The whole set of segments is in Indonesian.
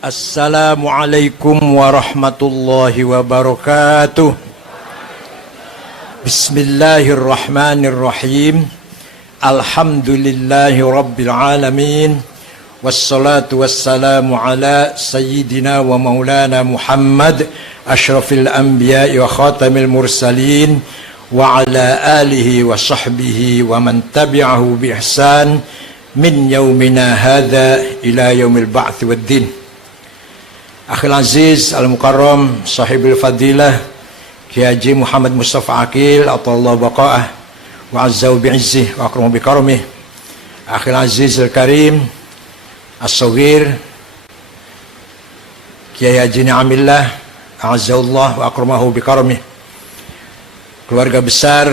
Assalamualaikum warahmatullahi wabarakatuh. Bismillahirrahmanirrahim. Alhamdulillahi rabbil alamin. Wassalatu wassalamu ala sayyidina wa maulana Muhammad asyrafil anbiya'i wa khatamil mursalin wa ala alihi wa sahbihi wa man tabi'ahu bi ihsan min yaumina hadha ila yaumil ba'thi wad din. Akhil Aziz Al-Mukarram Sahibul Fadilah Kiai Haji Muhammad Mustafa Aqil Atallahu Baqa'ah wa Azzahu bi'izzih wa akramu bikaramih. Akhil Aziz Al-Karim As-Saghir Kiai Haji Ni'amillah A'azzahullah wa akramahu bikaramih. Keluarga besar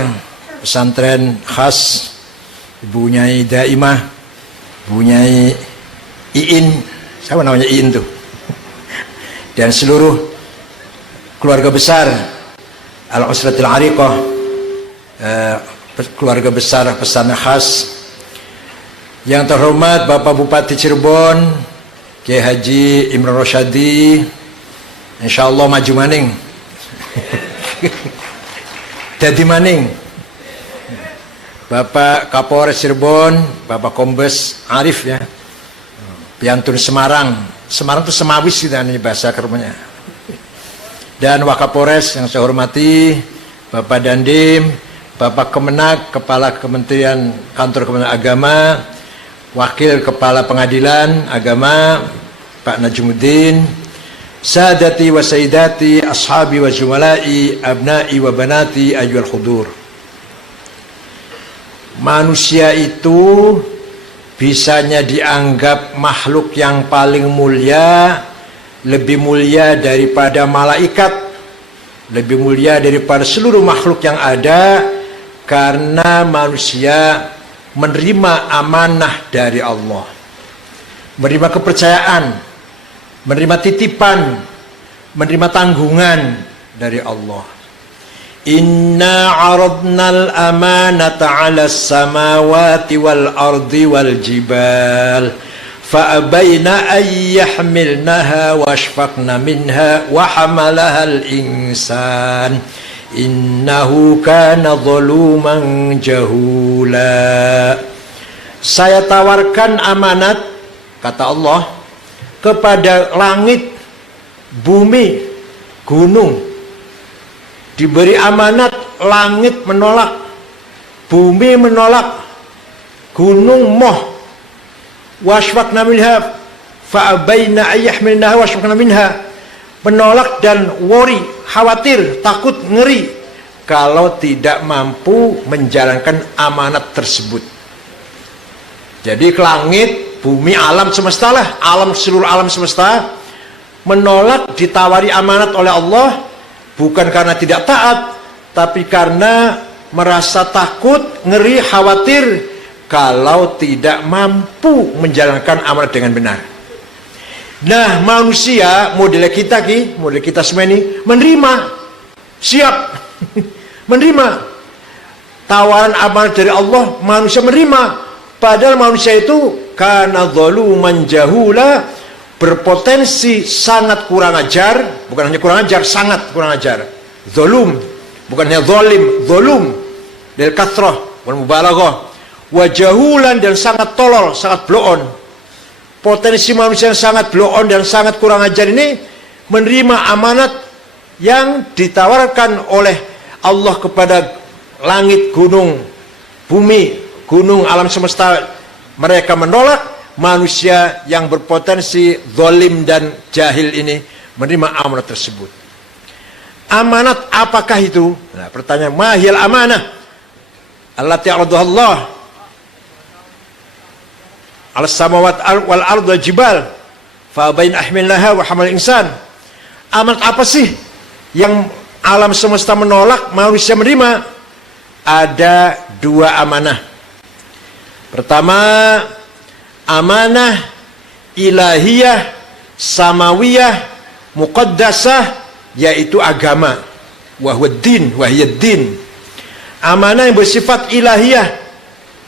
pesantren khas Ibu Nyai Daimah, Ibu Nyai Iin, siapa namanya Iin tuh? Dan seluruh keluarga besar Al-Usratil Ariqah, keluarga besar pesantren khas. Yang terhormat Bapak Bupati Cirebon Kiai Haji Imran Rosyadi, insyaallah maju maning. Dadi maning. Bapak Kapolres Cirebon, Bapak Kombes Arif ya. Piantun Semarang. Semarang itu Semawis gitu ini bahasa kerumnya. Dan Wakapolres yang saya hormati, Bapak Dandim, Bapak Kemenak, Kepala Kementerian Kantor Kementerian Agama, Wakil Kepala Pengadilan Agama, Pak Najmuddin, Sadati wa Sayyidati, Ashabi wa Zumalai, Abnai wa Banati, Ayyuhal Khudur. Manusia itu bisanya dianggap makhluk yang paling mulia, lebih mulia daripada malaikat, lebih mulia daripada seluruh makhluk yang ada, karena manusia menerima amanah dari Allah, menerima kepercayaan, menerima titipan, menerima tanggungan dari Allah. Inna aradnal amanata 'alas samawati wal ardi wal jibal fa abaina ay yahmilnaha washfaqna minha wa hamalaha al insan innahu kana zaluman jahula. Saya tawarkan amanat, kata Allah, kepada langit, bumi, gunung. Diberi amanat, langit menolak, bumi menolak, gunung moh. Washfaqna minha fa'abaina ayyahmilnaha washfaqna minha. Menolak dan worry, khawatir, takut, ngeri kalau tidak mampu menjalankan amanat tersebut. Jadi ke langit, bumi, alam semesta lah, alam, seluruh alam semesta menolak ditawari amanat oleh Allah. Bukan karena tidak taat, tapi karena merasa takut, ngeri, khawatir kalau tidak mampu menjalankan amanat dengan benar. Nah, manusia, model kita semua ini menerima, siap menerima tawaran amanat dari Allah. Manusia menerima, padahal manusia itu kana zaluman jahula, berpotensi sangat kurang ajar. Bukan hanya kurang ajar, sangat kurang ajar. Zolum, bukan hanya zolim, zolum del kathrah wal mubalaghah. Wa jahulan, dan sangat tolol, sangat blow on. Potensi manusia yang sangat blow on dan sangat kurang ajar ini menerima amanat yang ditawarkan oleh Allah kepada langit, gunung, bumi, gunung, alam semesta. Mereka menolak. Manusia yang berpotensi zalim dan jahil ini menerima amanat tersebut. Amanat apakah itu? Nah, pertanyaan, mahiyal amanah allati aradaha Allah ala samawat wal ardi wal jibal fa bain ahmilnaha wa hamal insan. Amanat apa sih yang alam semesta menolak, manusia menerima? Ada dua amanah. Pertama, amanah ilahiyah, samawiyah, muqaddasah, yaitu agama. Wahwaddin, wahiyaddin. Amanah yang bersifat ilahiyah,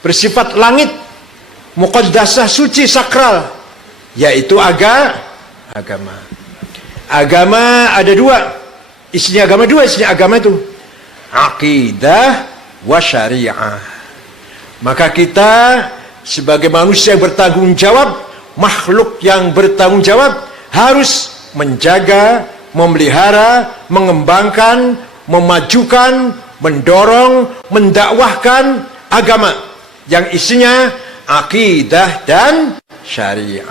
bersifat langit, muqaddasah, suci, sakral, yaitu agama. Agama ada dua. Isinya agama dua, isinya agama itu akidah wa syariah. Maka kita sebagai manusia yang bertanggung jawab, makhluk yang bertanggung jawab, harus menjaga, memelihara, mengembangkan, memajukan, mendorong, mendakwahkan agama yang isinya akidah dan syariah.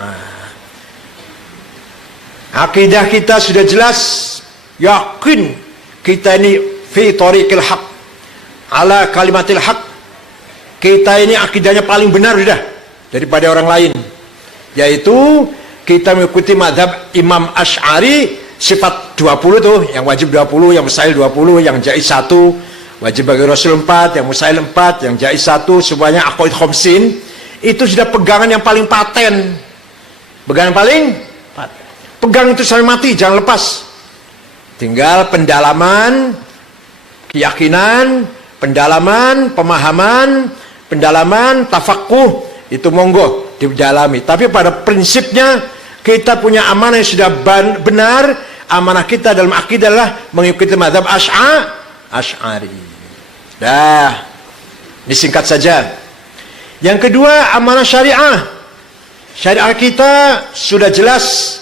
Akidah kita sudah jelas, yakin kita ini fi tariqil haq, ala kalimatil haq. Kita ini akidahnya paling benar sudah daripada orang lain, yaitu kita mengikuti mazhab Imam Asy'ari, sifat 20 tuh, yang wajib 20, yang mustahil 20, yang jaiz 1, wajib bagi Rasul 4, yang mustahil 4, yang jaiz 1, semuanya aqaid khamsin. Itu sudah pegangan yang paling paten. Pegangan paling paten. Pegang itu sampai mati, jangan lepas. Tinggal pendalaman keyakinan, pendalaman pemahaman, pendalaman tafaqquh, itu monggo didalami. Tapi pada prinsipnya kita punya amanah yang sudah benar. Amanah kita dalam akidah adalah mengikuti mazhab Asy'ari. Dah, disingkat saja. Yang kedua, amanah syariah. Syariah kita sudah jelas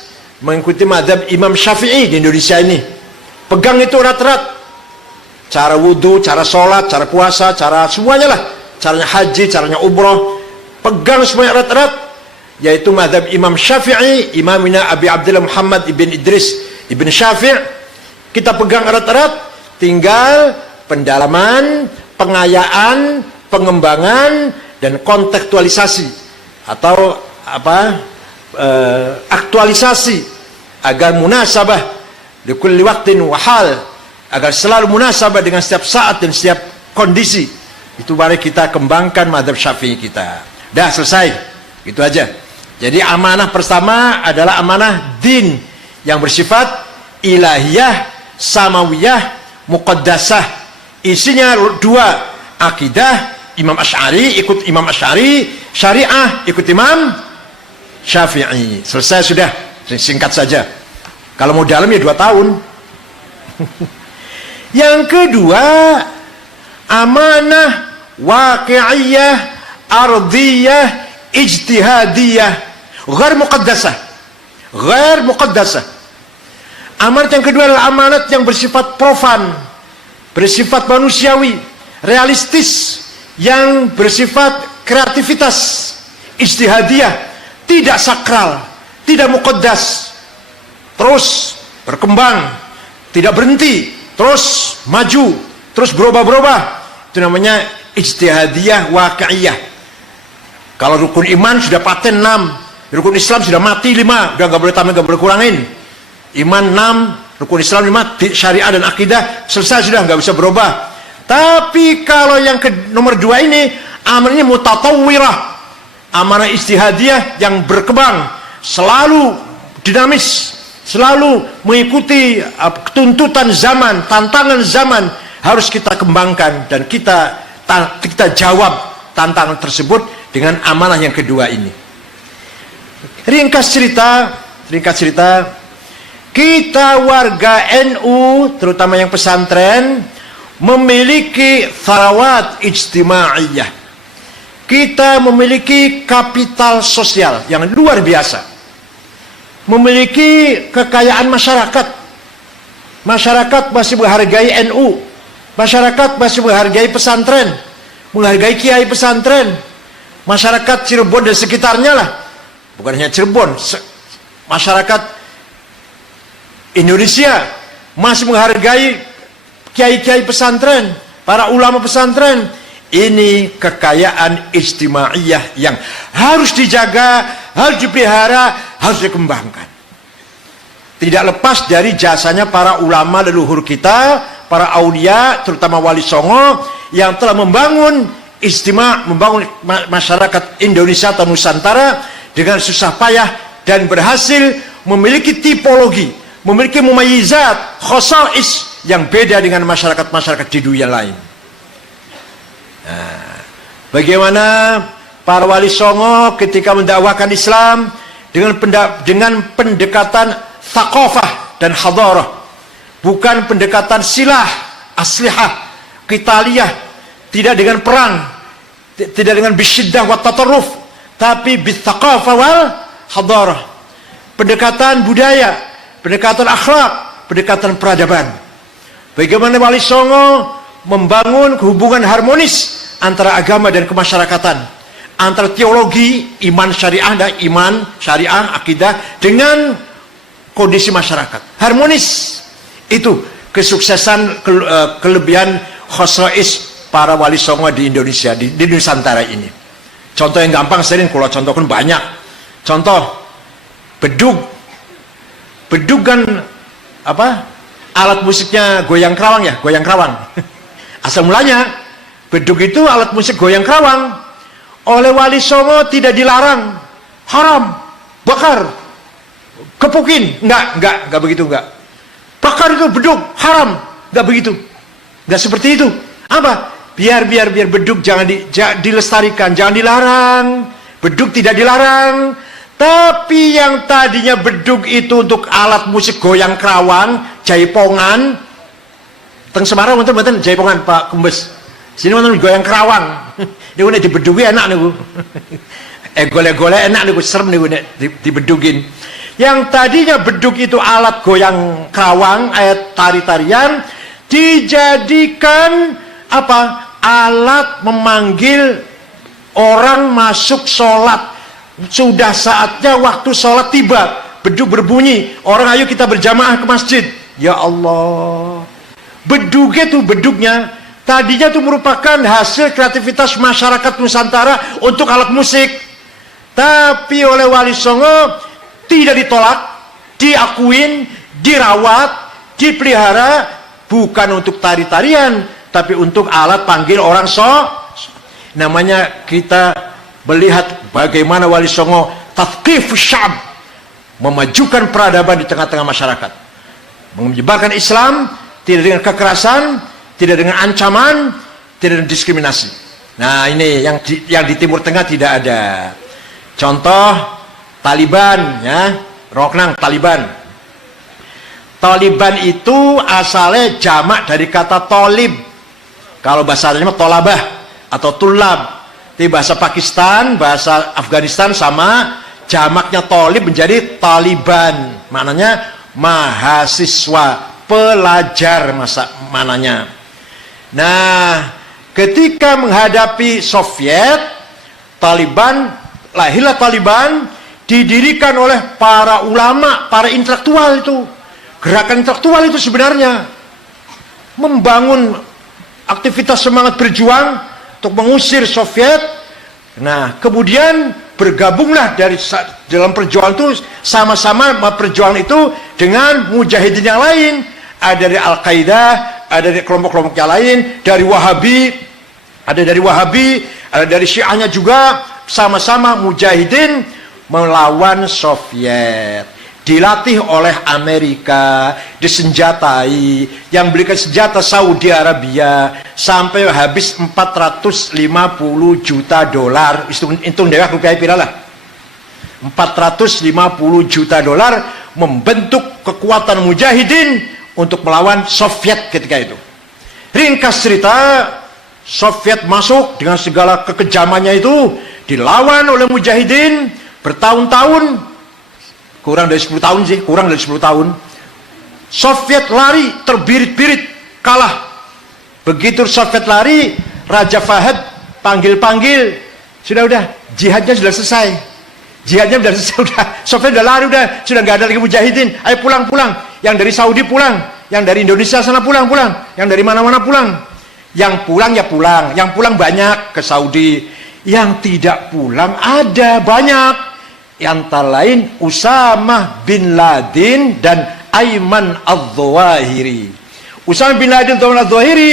mengikuti mazhab Imam Syafi'i di Indonesia ini. Pegang itu erat-erat. Cara wudhu, cara sholat, cara puasa, cara semuanya lah. Caranya haji, caranya umroh. Pegang semuanya erat-erat. Yaitu mazhab Imam Syafi'i, Imamina Abi Abdullah Muhammad ibn Idris ibn Syafi'. Kita pegang erat-erat. Tinggal pendalaman, pengayaan, pengembangan, dan kontekstualisasi atau aktualisasi agar munasabah di kulli waqtin wa hal, agar selalu munasabah dengan setiap saat dan setiap kondisi. Itu mari kita kembangkan mazhab Syafi'i kita. Dah selesai, itu aja. Jadi amanah pertama adalah amanah din yang bersifat ilahiyah, samawiyah, muqaddasah. Isinya dua, akidah Imam Asy'ari, ikut Imam Asy'ari, syariah ikut Imam Syafi'i. Selesai sudah, singkat saja. Kalau mau dalam ya 2 tahun. Yang kedua, amanah waqi'iyah, ardiyah, ijtihadiyah, ghair muqaddasah. Ghair muqaddasah. Amanat yang kedua adalah amanat yang bersifat profan, bersifat manusiawi, realistis, yang bersifat kreativitas, ijtihadiyah, tidak sakral, tidak muqaddas, terus berkembang, tidak berhenti, terus maju, terus berubah-berubah. Itu namanya ijtihadiyah waqi'iyah. Kalau rukun iman sudah paten 6, rukun Islam sudah mati 5, udah nggak boleh tambah, nggak boleh kurangin. Iman 6, rukun Islam 5, syariah dan akidah selesai sudah, nggak bisa berubah. Tapi kalau yang nomor 2 ini, amanahnya mutatawwirah, amanah ijtihadiyah yang berkembang, selalu dinamis, selalu mengikuti tuntutan zaman, tantangan zaman, harus kita kembangkan dan kita jawab tantangan tersebut dengan amanah yang kedua ini. Ringkas cerita, kita warga NU, terutama yang pesantren, memiliki tharawat ijtimaiyah. Kita memiliki kapital sosial yang luar biasa. Memiliki kekayaan masyarakat. Masyarakat masih menghargai NU. Masyarakat masih menghargai pesantren, menghargai kiai pesantren. Masyarakat Cirebon dan sekitarnya lah. Bukan hanya Cirebon, masyarakat Indonesia masih menghargai kiai-kiai pesantren, para ulama pesantren. Ini kekayaan ijtimaiyah yang harus dijaga, harus dipelihara, harus dikembangkan. Tidak lepas dari jasanya para ulama leluhur kita, para aulia, terutama Wali Songo, yang telah membangun membangun masyarakat Indonesia atau Nusantara dengan susah payah dan berhasil memiliki tipologi, memiliki mumayyizat, khosais yang beda dengan masyarakat-masyarakat di dunia lain. Nah, bagaimana para Wali Songo ketika mendakwahkan Islam, dengan pendekatan thaqafah dan hadarah, bukan pendekatan silah, aslihah, qitaliyah, tidak dengan perang, tidak dengan bisyiddah wa tatarruf, tapi bitsaqafah wal hadarah, pendekatan budaya, pendekatan akhlak, pendekatan peradaban. Bagaimana Wali Songo membangun hubungan harmonis antara agama dan kemasyarakatan, antara teologi, iman syariah dan iman syariah, akidah, dengan kondisi masyarakat. Harmonis. Itu kesuksesan, kelebihan khosrois para Wali Songo di Indonesia, di Nusantara ini. Contoh yang gampang sering, kalau contoh kan banyak. Contoh, bedug. Bedug kan apa? Alat musiknya goyang kerawang ya, goyang kerawang. Asal mulanya bedug itu alat musik goyang kerawang. Oleh Wali Songo tidak dilarang, haram, bakar, kepukin, enggak begitu, enggak. Bakar itu bedug, haram, enggak begitu, enggak seperti itu. Apa? Biar bedug jangan dilestarikan, jangan dilarang. Bedug tidak dilarang, tapi yang tadinya bedug itu untuk alat musik goyang kerawang, jaipongan, teng Semarang betul jaipongan Pak Kembes. Sini mana goyang kerawang, dia udah dibedugi enak nih bu, gole-gole enak nih bu, serem nih bu, dibedugin. Yang tadinya bedug itu alat goyang kerawang, tari-tarian, dijadikan apa? Alat memanggil orang masuk sholat. Sudah saatnya waktu sholat tiba, bedug berbunyi, orang ayo kita berjamaah ke masjid. Ya Allah, bedugnya tuh bedugnya. Tadinya itu merupakan hasil kreativitas masyarakat Nusantara untuk alat musik. Tapi oleh Wali Songo tidak ditolak, diakuin, dirawat, dipelihara, bukan untuk tari-tarian, tapi untuk alat panggil orang namanya kita melihat bagaimana Wali Songo tathqif sya'b, memajukan peradaban di tengah-tengah masyarakat, menyebarkan Islam tidak dengan kekerasan, tidak dengan ancaman, tidak dengan diskriminasi. Nah ini yang di Timur Tengah tidak ada. Contoh Taliban, ya, Roknang Taliban. Taliban itu asalnya jamak dari kata tolib. Kalau bahasa Arabnya tolabah atau tulab. Di bahasa Pakistan, bahasa Afghanistan sama, jamaknya tolib menjadi Taliban. Maknanya mahasiswa, pelajar mananya. Nah, ketika menghadapi Soviet, lahirlah Taliban, didirikan oleh para ulama, para intelektual itu. Gerakan intelektual itu sebenarnya membangun aktivitas semangat berjuang untuk mengusir Soviet. Nah, kemudian bergabunglah dalam perjuangan itu, sama-sama berjuang itu dengan mujahidin yang lain. Ada dari Al-Qaeda, ada dari kelompok-kelompok yang lain, dari Wahabi, ada dari Syiahnya juga, sama-sama mujahidin melawan Soviet. Dilatih oleh Amerika, disenjatai, yang belikan senjata Saudi Arabia, sampai habis 450 juta dolar. Hitung dewek rupiah piralah. 450 juta dolar membentuk kekuatan mujahidin untuk melawan Soviet ketika itu. Ringkas cerita, Soviet masuk dengan segala kekejamannya itu, dilawan oleh mujahidin bertahun-tahun, kurang dari 10 tahun. Soviet lari, terbirit-birit, kalah. Begitu Soviet lari, Raja Fahad panggil-panggil, sudah, jihadnya sudah selesai. Soviet sudah lari, sudah nggak ada lagi mujahidin. Ayo pulang. Yang dari Saudi pulang, yang dari Indonesia sana pulang, yang dari mana-mana pulang. Yang pulang ya pulang, yang pulang banyak ke Saudi. Yang tidak pulang ada banyak. Antara lain Usamah bin Laden dan Ayman al-Zawahiri. Usamah bin Laden dan Ayman al-Zawahiri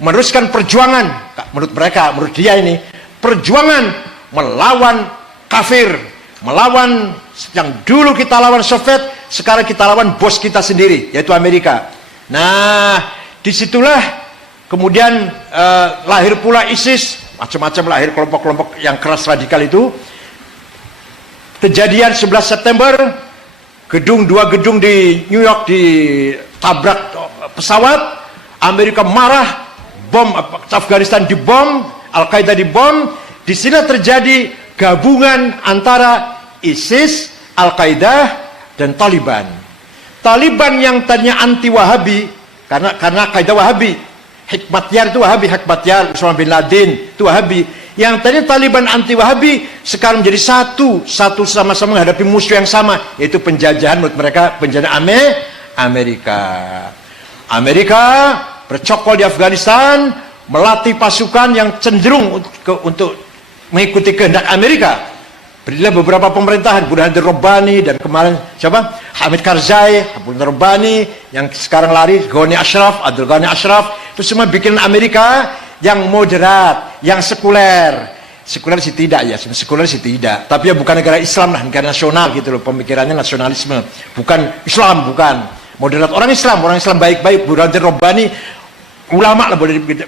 meneruskan perjuangan, menurut mereka, menurut dia ini, perjuangan melawan kafir, melawan yang dulu kita lawan Soviet, sekarang kita lawan bos kita sendiri, yaitu Amerika. Nah, disitulah kemudian lahir pula ISIS, macam-macam lahir kelompok-kelompok yang keras radikal itu. kejadian 11 September, dua gedung di New York ditabrak pesawat, Amerika marah, bom Afghanistan dibom, Al-Qaeda dibom. Di sini terjadi gabungan antara ISIS, Al-Qaeda, dan Taliban. Taliban yang tadinya anti Wahabi, karena Al-Qaeda Wahabi, Hikmatyar itu Wahabi, Hikmatyar, Osama bin Laden itu Wahabi. Yang tadinya Taliban anti Wahabi sekarang menjadi satu sama-sama menghadapi musuh yang sama, yaitu penjajahan menurut mereka, penjajahan Amerika. Amerika bercokol di Afghanistan, melatih pasukan yang cenderung untuk mengikuti kehendak Amerika. Berilah beberapa pemerintahan, Burhanuddin Rabbani, dan kemarin siapa? Hamid Karzai, Burhanuddin Rabbani, yang sekarang lari Ghani Ashraf, Abdul Ghani Ashraf. Itu semua bikin Amerika yang moderat, yang sekuler. Sekuler sih tidak ya, sekuler sih tidak. Tapi ya bukan negara Islam lah, negara nasional gitu loh. Pemikirannya nasionalisme, bukan Islam, bukan moderat. Orang Islam baik-baik. Burhanuddin Rabbani ulama lah,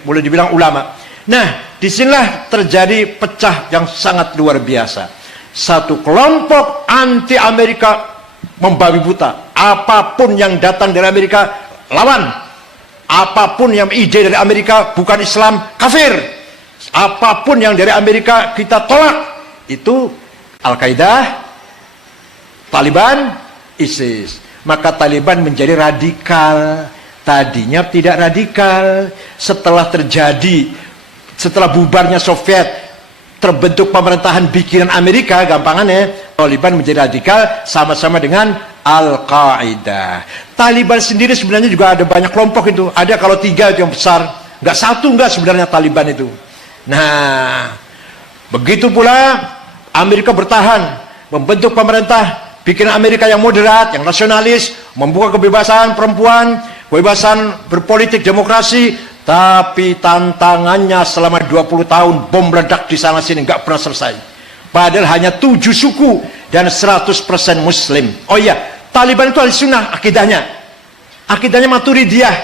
boleh dibilang ulama. Nah, disinilah terjadi pecah yang sangat luar biasa. Satu kelompok anti Amerika membabi buta. Apapun yang datang dari Amerika lawan. Apapun yang ide dari Amerika bukan Islam, kafir. Apapun yang dari Amerika kita tolak. Itu Al-Qaeda, Taliban, ISIS. Maka Taliban menjadi radikal. Tadinya tidak radikal. Setelah bubarnya Soviet, terbentuk pemerintahan bikinan Amerika, gampangannya Taliban menjadi radikal sama-sama dengan Al-Qaeda. Taliban sendiri sebenarnya juga ada banyak kelompok itu. Ada kalau 3 itu yang besar, nggak satu nggak sebenarnya Taliban itu. Nah, begitu pula Amerika bertahan, membentuk pemerintah bikinan Amerika yang moderat, yang nasionalis, membuka kebebasan perempuan, kebebasan berpolitik, demokrasi. Tapi tantangannya selama 20 tahun bom meledak di sana sini nggak pernah selesai. Padahal hanya 7 suku dan 100% Muslim. Oh iya, Taliban itu ahli sunnah akidahnya. Akidahnya Maturidiyah.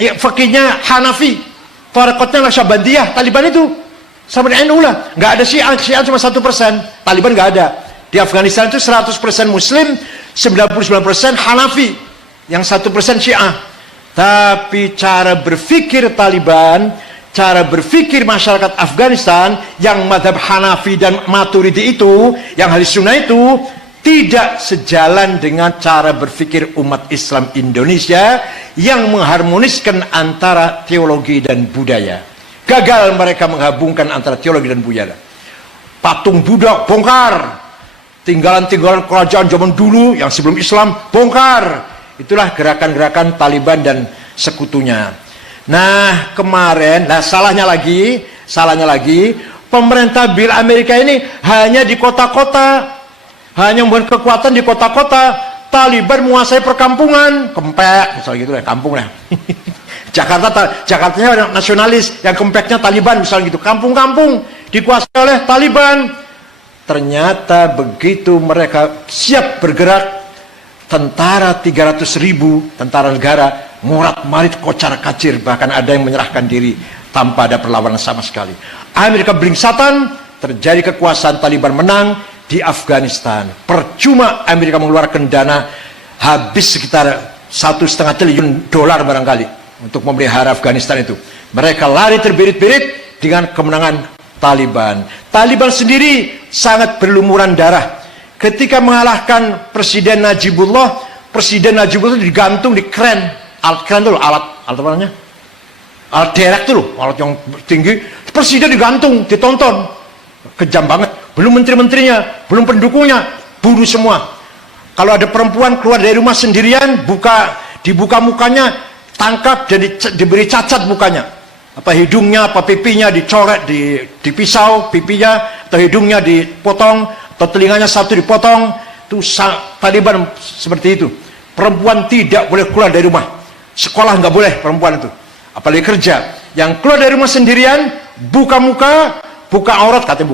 Ya, fakihnya Hanafi. Tarekatnya Nasyabandiyah. Taliban itu sama dengan NU lah. Nggak ada Syiah cuma 1%. Taliban nggak ada. Di Afghanistan itu 100% Muslim, 99% Hanafi. Yang 1% Syiah. Tapi cara berpikir Taliban, cara berpikir masyarakat Afghanistan yang mazhab Hanafi dan Maturidi itu, yang ahli sunnah itu, tidak sejalan dengan cara berpikir umat Islam Indonesia yang mengharmoniskan antara teologi dan budaya. Gagal mereka menggabungkan antara teologi dan budaya. Patung Buddha bongkar, tinggalan-tinggalan kerajaan zaman dulu yang sebelum Islam bongkar. Itulah gerakan-gerakan Taliban dan sekutunya. Nah, kemarin, salahnya lagi, pemerintah Bill Amerika ini hanya di kota-kota, hanya membuat kekuatan di kota-kota. Taliban menguasai perkampungan, Kempek, misalnya gitu lah, kampung lah. Jakartanya nasionalis, yang Kempeknya Taliban, misalnya gitu. Kampung-kampung dikuasai oleh Taliban. Ternyata begitu mereka siap bergerak, tentara 300.000 tentara negara murat-marit kocar-kacir, bahkan ada yang menyerahkan diri tanpa ada perlawanan sama sekali. Amerika belingsatan, terjadi kekuasaan Taliban menang di Afghanistan. Percuma Amerika mengeluarkan dana habis sekitar $1,5 triliun barangkali untuk memelihara Afghanistan itu. Mereka lari terbirit-birit dengan kemenangan Taliban. Taliban sendiri sangat berlumuran darah. Ketika mengalahkan Presiden Najibullah digantung di kren. Kren itu loh, alat apa namanya? Alat derek itu loh, alat yang tinggi. Presiden digantung, ditonton. Kejam banget. Belum menteri-menterinya, belum pendukungnya, bunuh semua. Kalau ada perempuan keluar dari rumah sendirian, dibuka mukanya, tangkap dan diberi cacat mukanya. Apa hidungnya, apa pipinya dicoret, dipisau pipinya, atau hidungnya dipotong, atau telinganya satu dipotong. Itu Taliban seperti itu. Perempuan tidak boleh keluar dari rumah. Sekolah nggak boleh perempuan itu. Apalagi kerja. Yang keluar dari rumah sendirian, buka muka, buka aurat, katanya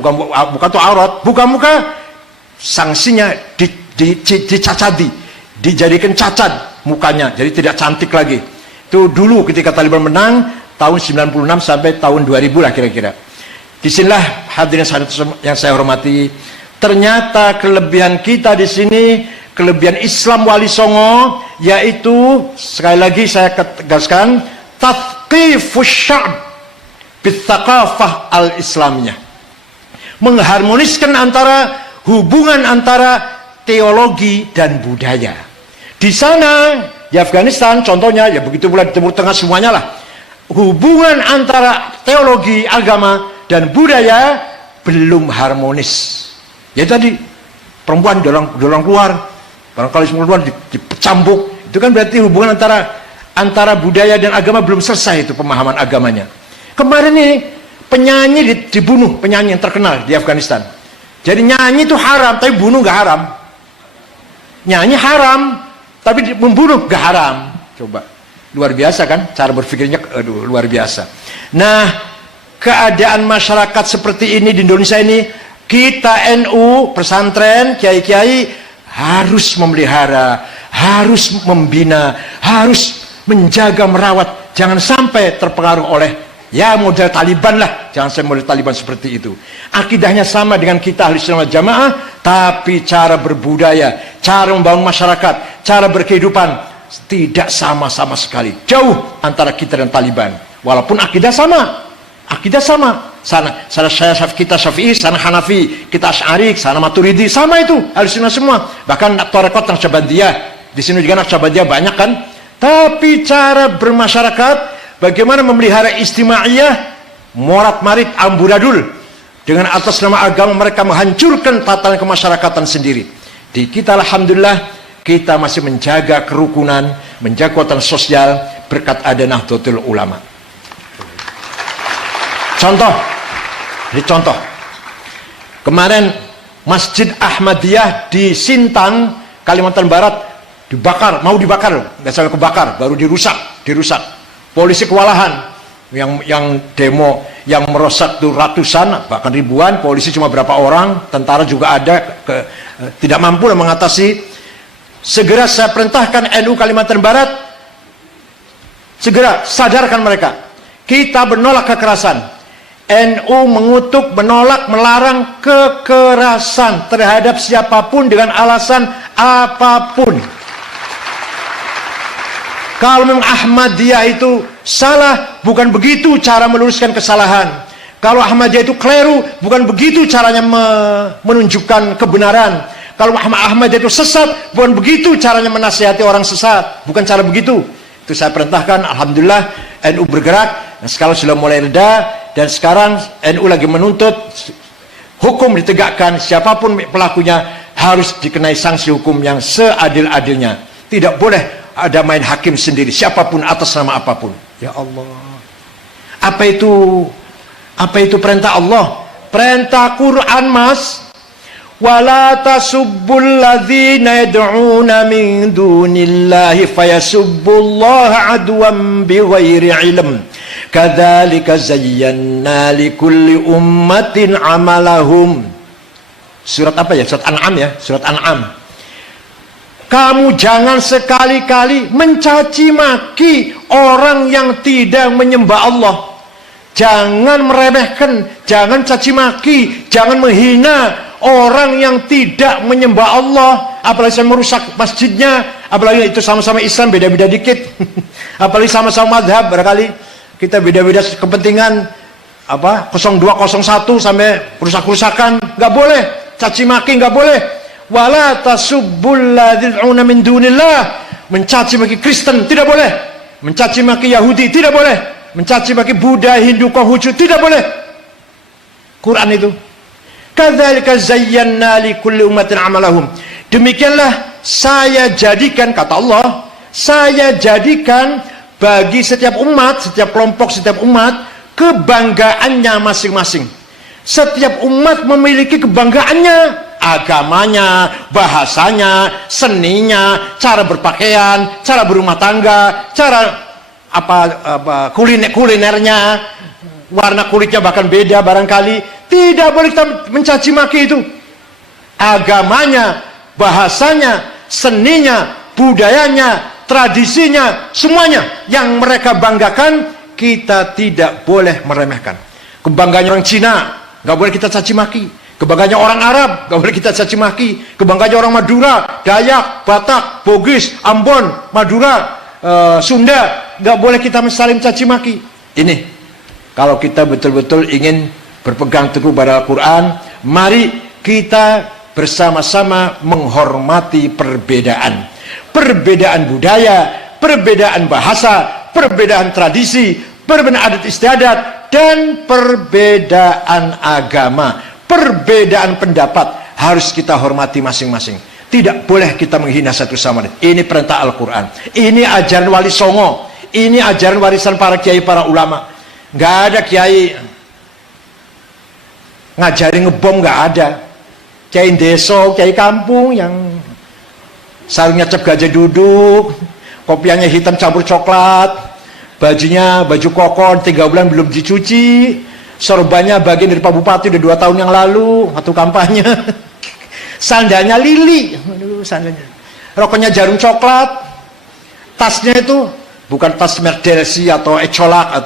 buka tuh aurat, buka muka, sanksinya dicacadi, dijadikan cacat mukanya, jadi tidak cantik lagi. Itu dulu ketika Taliban menang tahun 96 sampai tahun 2000 lah kira-kira. Disinilah hadirin yang saya hormati, Ternyata kelebihan kita di sini, kelebihan Islam Wali Songo, yaitu sekali lagi saya tegaskan, tathqifus sya'b bitsaqafah al-islamiyah. Mengharmoniskan antara hubungan antara teologi dan budaya. Di sana, di Afghanistan contohnya, ya begitu pula di Timur Tengah semuanya lah. Hubungan antara teologi, agama, dan budaya belum harmonis. Ya tadi, perempuan dorong keluar, barangkali semua keluar dicambuk. Itu kan berarti hubungan antara budaya dan agama belum selesai, itu pemahaman agamanya. Kemarin ini penyanyi dibunuh, penyanyi yang terkenal di Afghanistan. Jadi nyanyi itu haram, tapi bunuh gak haram. Nyanyi haram, tapi membunuh gak haram. Coba, luar biasa kan cara berpikirnya, aduh luar biasa. Nah, keadaan masyarakat seperti ini di Indonesia ini, kita NU, pesantren, kiai-kiai harus memelihara, harus membina, harus menjaga, merawat. Jangan sampai terpengaruh oleh ya model Taliban lah. Jangan sampai model Taliban seperti itu. Akidahnya sama dengan kita Ahlussunnah wal Jamaah, tapi cara berbudaya, cara membangun masyarakat, cara berkehidupan tidak sama sekali. Jauh antara kita dan Taliban. Walaupun akidah sama. Akidah sama. Sana kita Syafi'i, sana Hanafi, kita Asy'ari, sana Maturidi, sama itu Ahlussunnah semua. Bahkan tarekat Naqsyabandiyah, di sini juga Naqsyabandiyah banyak kan. Tapi cara bermasyarakat, bagaimana memelihara istimaiyah, morat marit amburadul, dengan atas nama agama mereka menghancurkan tatanan kemasyarakatan sendiri. Di kita alhamdulillah kita masih menjaga kerukunan, menjaga kekuatan sosial berkat ada Nahdlatul Ulama. Contoh kemarin Masjid Ahmadiyah di Sintang, Kalimantan Barat dibakar, mau dibakar, nggak sampai kebakar, baru dirusak. Polisi kewalahan, yang demo, yang merosak tuh ratusan, bahkan ribuan, polisi cuma berapa orang, tentara juga ada, tidak mampu mengatasi. Segera saya perintahkan NU Kalimantan Barat, segera sadarkan mereka, kita menolak kekerasan. NU mengutuk, menolak, melarang kekerasan terhadap siapapun dengan alasan apapun. Kalau memang Ahmadiyah itu salah, bukan begitu cara meluruskan kesalahan. Kalau Ahmadiyah itu keliru, bukan begitu caranya menunjukkan kebenaran. Kalau Ahmadiyah itu sesat, bukan begitu caranya menasihati orang sesat. Bukan cara begitu. Itu saya perintahkan, alhamdulillah NU bergerak. Nah, sekarang sudah mulai reda, dan sekarang NU lagi menuntut hukum ditegakkan, siapapun pelakunya harus dikenai sanksi hukum yang seadil-adilnya. Tidak boleh ada main hakim sendiri, siapapun atas nama apapun. Ya Allah, apa itu perintah Allah? Perintah Quran, Mas. Wala tasubbul ladzina yad'una min dunillahi fayasubbullaha adwan bighairi ilm. Kadzalika zayyana likulli ummatin amalahum. Surat apa ya? Surat An'am ya, surat An'am. Kamu jangan sekali-kali mencaci maki orang yang tidak menyembah Allah. Jangan meremehkan, jangan caci maki, jangan menghina orang yang tidak menyembah Allah. Apalagi saya merusak masjidnya, apalagi itu sama-sama Islam, beda-beda dikit. Apalagi sama-sama madhab, barangkali kita beda-beda kepentingan, 0201 sampai rusak-rusakan, nggak boleh. Caci maki nggak boleh. Wala tasubbul ladzina min dunillah, mencaci maki Kristen tidak boleh, mencaci maki Yahudi tidak boleh, mencaci maki Buddha, Hindu, Konghucu tidak boleh. Quran itu. Kadzalika zayyana likulli ummatin amalahum. Demikianlah saya jadikan, kata Allah, saya jadikan bagi setiap umat, setiap kelompok, setiap umat kebanggaannya masing-masing. Setiap umat memiliki kebanggaannya, agamanya, bahasanya, seninya, cara berpakaian, cara berumah tangga, cara kulinernya, warna kulitnya bahkan beda barangkali. Tidak boleh kita mencaci maki itu. Agamanya, bahasanya, seninya, budayanya, tradisinya, semuanya yang mereka banggakan, kita tidak boleh meremehkan. Kebanggaan orang Cina nggak boleh kita caci maki. Kebanggaannya orang Arab, gak boleh kita caci maki. Kebanggaannya orang Madura, Dayak, Batak, Bugis, Ambon, Madura, Sunda, gak boleh kita saling caci maki. Ini, kalau kita betul-betul ingin berpegang teguh pada Al-Quran, mari kita bersama-sama menghormati perbedaan. Perbedaan budaya, perbedaan bahasa, perbedaan tradisi, perbedaan adat istiadat, dan perbedaan agama. Perbedaan pendapat harus kita hormati masing-masing. Tidak boleh kita menghina satu sama lain. Ini perintah Al-Quran. Ini ajaran Wali Songo. Ini ajaran warisan para kiai, para ulama. Nggak ada kiai ngajari ngebom, nggak ada. Kiai deso, kiai kampung yang sarungnya cap gajah duduk, kopiannya hitam campur coklat, bajunya baju kokon 3 bulan belum dicuci, sorbannya bagian dari Pak Bupati udah 2 tahun yang lalu waktu kampanye. Sandalnya lili, aduh, sandalnya. Rokoknya jarum coklat, tasnya itu bukan tas Merdelsi atau Ecolak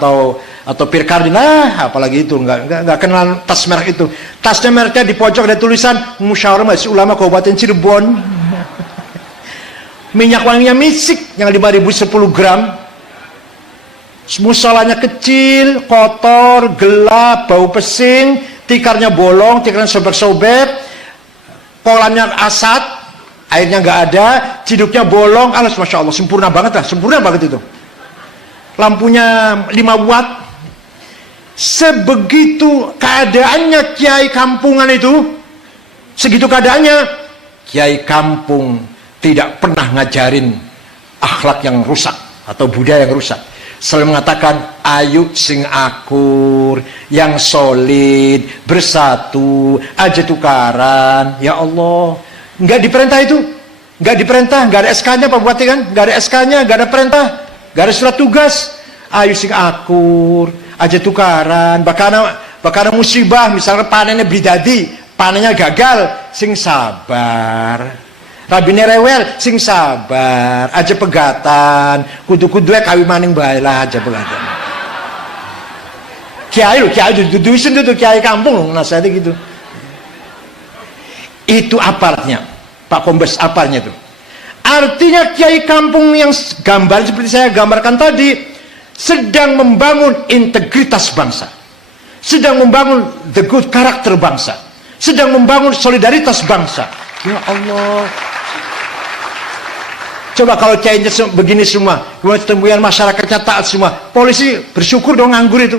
atau Pierre Cardin, apalagi itu nggak kenal tas merek itu. Tasnya mereknya di pojok ada tulisan Musyawarah Majelis Ulama Kabupaten Cirebon. Minyak wanginya misik yang 5.000 10 gram. Musolanya kecil, kotor, gelap, bau pesing, tikarnya bolong, tikarnya sobek-sobek, kolamnya asat, airnya nggak ada, ciduknya bolong, alas masya Allah, sempurna banget lah, sempurna banget itu. Lampunya 5 watt. Sebegitu keadaannya kiai kampungan itu, segitu keadaannya, kiai kampung tidak pernah ngajarin akhlak yang rusak atau budaya yang rusak. Selalu mengatakan ayo sing akur, yang solid, bersatu, aja tukaran. Ya Allah, nggak diperintah itu, nggak diperintah, nggak ada SK-nya Pak Bupati kan, nggak ada SK-nya, nggak ada perintah, nggak ada surat tugas. Ayo sing akur, aja tukaran. Bahkan musibah, misalnya panennya bidadi, panennya gagal, sing sabar. Rabine rewel, sing sabar, aja pegatan, kudu-kudu kawin maning bae lah, aja pegatan. Kiai duduisin itu kiai kampung loh, nasihatnya gitu. Itu aparatnya, Pak Kombes, aparatnya itu. Artinya kiai kampung yang gambar seperti saya gambarkan tadi sedang membangun integritas bangsa, sedang membangun the good karakter bangsa, sedang membangun solidaritas bangsa. Ya Allah. Coba kalau kiainya begini semua, kemudian masyarakatnya taat semua, polisi bersyukur dong nganggur itu.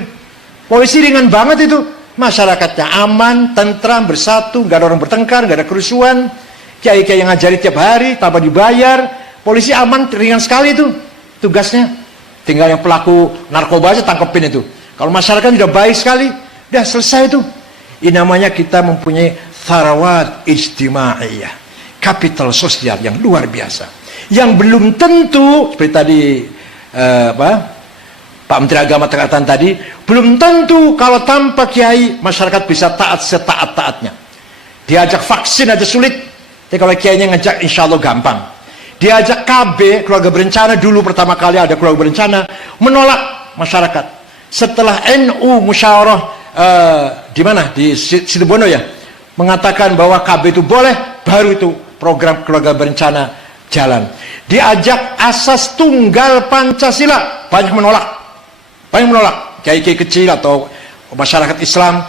Polisi ringan banget itu, masyarakatnya aman, tentram, bersatu, nggak ada orang bertengkar, nggak ada kerusuhan. Kiai-kiai yang ngajari tiap hari tanpa dibayar, polisi aman, ringan sekali itu tugasnya. Tinggal yang pelaku narkoba aja tangkepin itu. Kalau masyarakat sudah baik sekali, udah selesai itu. Ini namanya kita mempunyai tharawat ijtimaiyah, kapital sosial yang luar biasa. Yang belum tentu seperti tadi Pak Menteri Agama katakan tadi, belum tentu kalau tanpa kiai masyarakat bisa taat setaat-taatnya. Diajak vaksin aja sulit, tapi kalau kiainya ngajak insya Allah gampang. Diajak KB, keluarga berencana, dulu pertama kali ada keluarga berencana, menolak masyarakat. Setelah NU musyawarah di mana, di Situbondo ya, mengatakan bahwa KB itu boleh, baru itu program keluarga berencana jalan. Diajak asas tunggal Pancasila, banyak menolak, kiai-kiai kecil atau masyarakat Islam.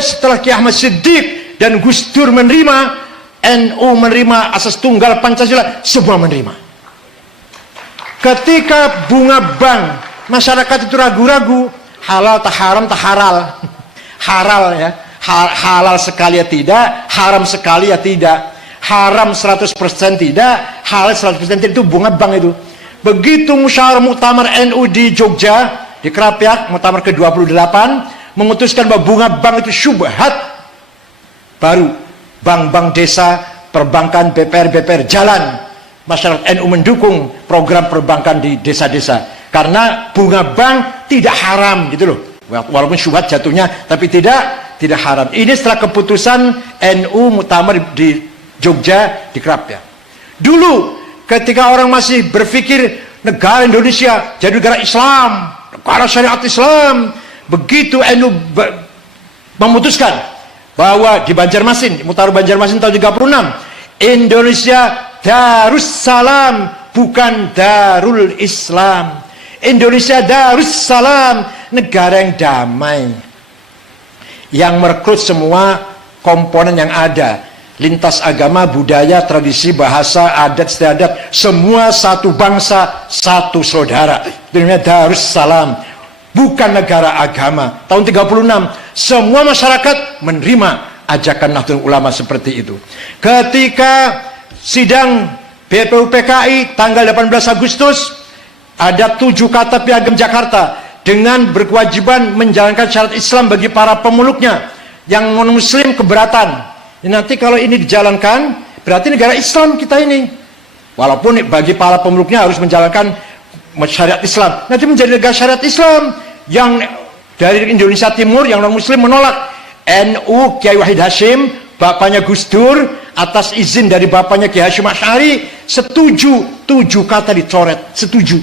Setelah Kiai Ahmad Siddiq dan Gus Dur menerima, NU menerima asas tunggal Pancasila, semua menerima. Ketika bunga bank, masyarakat itu ragu-ragu, halal tak haram tak halal. Halal ya, halal sekali ya tidak, haram sekali ya tidak. Haram 100% tidak, halal 100% tidak, itu bunga bank itu. Begitu musyawarah muktamar NU di Jogja, di Krapyak, muktamar ke-28, memutuskan bahwa bunga bank itu syubhat, baru bank-bank desa, perbankan, BPR jalan. Masyarakat NU mendukung program perbankan di desa-desa karena bunga bank tidak haram gitu loh. Walaupun syubhat jatuhnya, tapi tidak haram. Ini setelah keputusan NU muktamar di Jogja, di Krapyak. Dulu ketika orang masih berpikir negara Indonesia jadi negara Islam, negara syariat Islam, begitu NU memutuskan bahwa di Banjarmasin, Mutaru Banjarmasin tahun 36, Indonesia Darussalam, bukan Darul Islam. Indonesia Darussalam, negara yang damai, yang merekrut semua komponen yang ada, lintas agama, budaya, tradisi, bahasa, adat, istiadat, semua satu bangsa, satu saudara. Itu namanya Darussalam, bukan negara agama. Tahun 36, semua masyarakat menerima ajakan Nahdlatul Ulama seperti itu. Ketika sidang BPUPKI tanggal 18 Agustus, ada 7 kata Piagam Jakarta dengan berkewajiban menjalankan syarat Islam bagi para pemeluknya. Yang non-muslim keberatan. Nanti kalau ini dijalankan, berarti negara Islam kita ini. Walaupun bagi para pemeluknya harus menjalankan syariat Islam. Nanti menjadi negara syariat Islam. Yang dari Indonesia Timur, yang non-muslim menolak. NU Kiai Wahid Hashim, bapaknya Gus Dur, atas izin dari bapaknya Kiai Hasyim Asy'ari, setuju. 7 kata dicoret, setuju.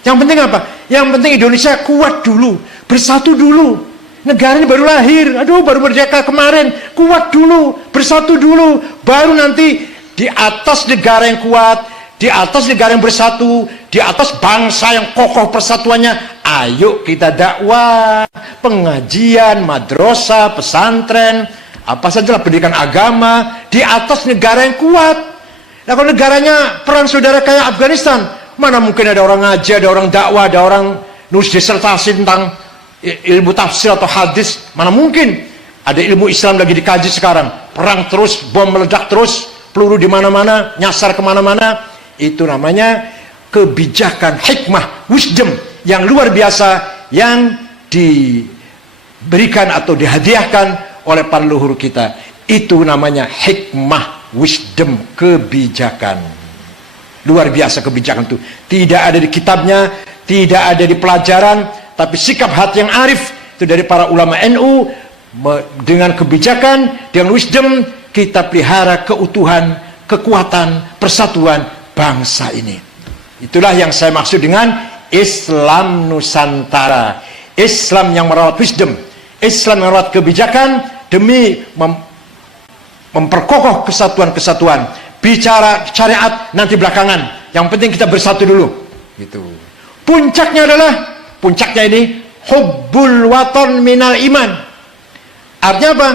Yang penting apa? Yang penting Indonesia kuat dulu, bersatu dulu. Negara ini baru lahir, aduh baru merdeka kemarin. Kuat dulu, bersatu dulu, baru nanti di atas negara yang kuat, di atas negara yang bersatu, di atas bangsa yang kokoh persatuannya, ayo kita dakwah, pengajian, madrasah, pesantren, apa saja pendidikan agama, di atas negara yang kuat. Nah kalau negaranya perang saudara kayak Afghanistan, mana mungkin ada orang ngaji, ada orang dakwah, ada orang nulis disertasi tentang ilmu tafsir atau hadis. Mana mungkin. Ada ilmu Islam lagi dikaji sekarang, perang terus, bom meledak terus, peluru di mana-mana, nyasar kemana-mana. Itu namanya kebijakan, hikmah, wisdom yang luar biasa yang diberikan atau dihadiahkan oleh para leluhur kita. Itu namanya hikmah, wisdom, kebijakan. Luar biasa kebijakan itu. Tidak ada di kitabnya, tidak ada di pelajaran, tapi sikap hati yang arif itu dari para ulama NU. Dengan kebijakan, dengan wisdom, kita pelihara keutuhan, kekuatan, persatuan bangsa ini. Itulah yang saya maksud dengan Islam Nusantara. Islam yang merawat wisdom, Islam yang merawat kebijakan demi memperkokoh kesatuan-kesatuan. Bicara syariat nanti belakangan, yang penting kita bersatu dulu. Gitu. Puncaknya ini hubbul waton minal iman. Artinya apa?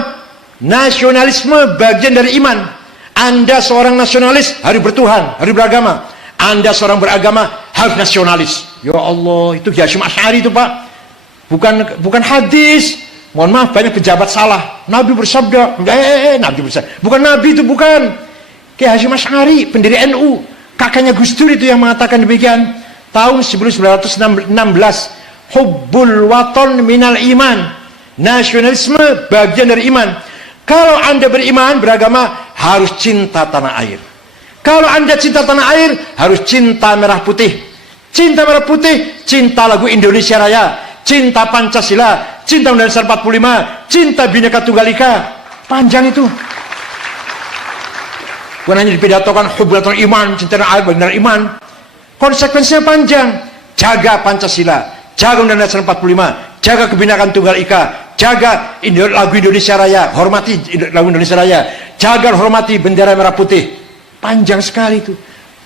Nasionalisme bagian dari iman. Anda seorang nasionalis harus bertuhan, harus beragama. Anda seorang beragama harus nasionalis. Ya Allah, itu Hasyim Asy'ari itu Pak. Bukan hadis. Mohon maaf, banyak pejabat salah. Nabi bersabda, Nabi bersabda. Bukan Nabi itu, bukan. Kiai Hasyim Asy'ari, pendiri NU, kakaknya Gus Dur itu yang mengatakan demikian. Tahun 1916, hubbul waton minal iman. Nasionalisme bagian dari iman. Kalau Anda beriman, beragama, harus cinta tanah air. Kalau Anda cinta tanah air, harus cinta merah putih. Cinta merah putih, cinta lagu Indonesia Raya, cinta Pancasila, cinta Undang-Undang 45, cinta Bhinneka Tunggal Ika. Panjang itu. Bukan hanya dipidatokan hubbul iman, cinta tanah air bagian dari iman. Konsekuensinya panjang. Jaga Pancasila, jaga Undang-Undang 45, jaga Kebhinnekaan Tunggal Ika, jaga lagu Indonesia Raya, hormati lagu Indonesia Raya, jaga hormati bendera merah putih. Panjang sekali itu.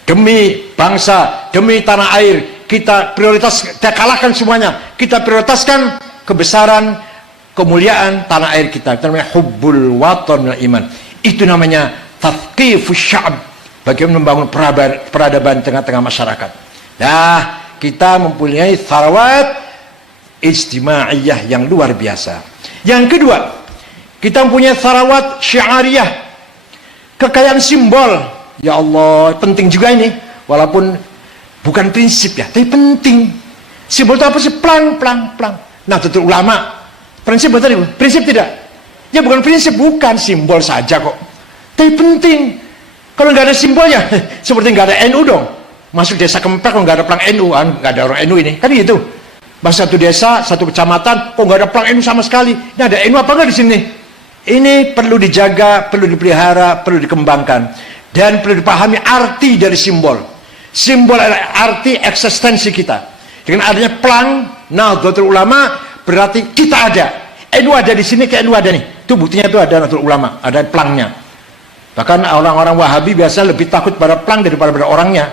Demi bangsa, demi tanah air, kita kita kalahkan semuanya. Kita prioritaskan kebesaran, kemuliaan tanah air kita. Itu namanya hubbul waton minal iman. Itu namanya tathqifus sya'b, bagaimana membangun peradaban tengah-tengah masyarakat. Nah, kita mempunyai tharawat ijtimaiyah yang luar biasa. Yang kedua, kita mempunyai tharawat syiariyah, kekayaan simbol. Ya Allah, penting juga ini, walaupun bukan prinsip ya, tapi penting. Simbol itu apa sih? Plang. Nah, tentu ulama. Prinsip betul, prinsip tidak? Ya bukan prinsip, bukan simbol saja kok. Tapi penting. Kalau nggak ada simbolnya, seperti nggak ada NU dong. Masuk desa Kempek kalau nggak ada plang NU, nggak ada orang NU ini, kan gitu. Bahasa satu desa, satu kecamatan, kok nggak ada plang NU sama sekali. Ini ada NU apa nggak di sini? Ini perlu dijaga, perlu dipelihara, perlu dikembangkan. Dan perlu dipahami arti dari simbol. Simbol adalah arti eksistensi kita. Dengan adanya plang Nahdlatul Ulama, berarti kita ada. NU ada di sini, kayak NU ada nih. Itu buktinya itu ada Nahdlatul Ulama, ada plangnya. Bahkan orang-orang Wahabi biasa lebih takut pada plang daripada pada orangnya.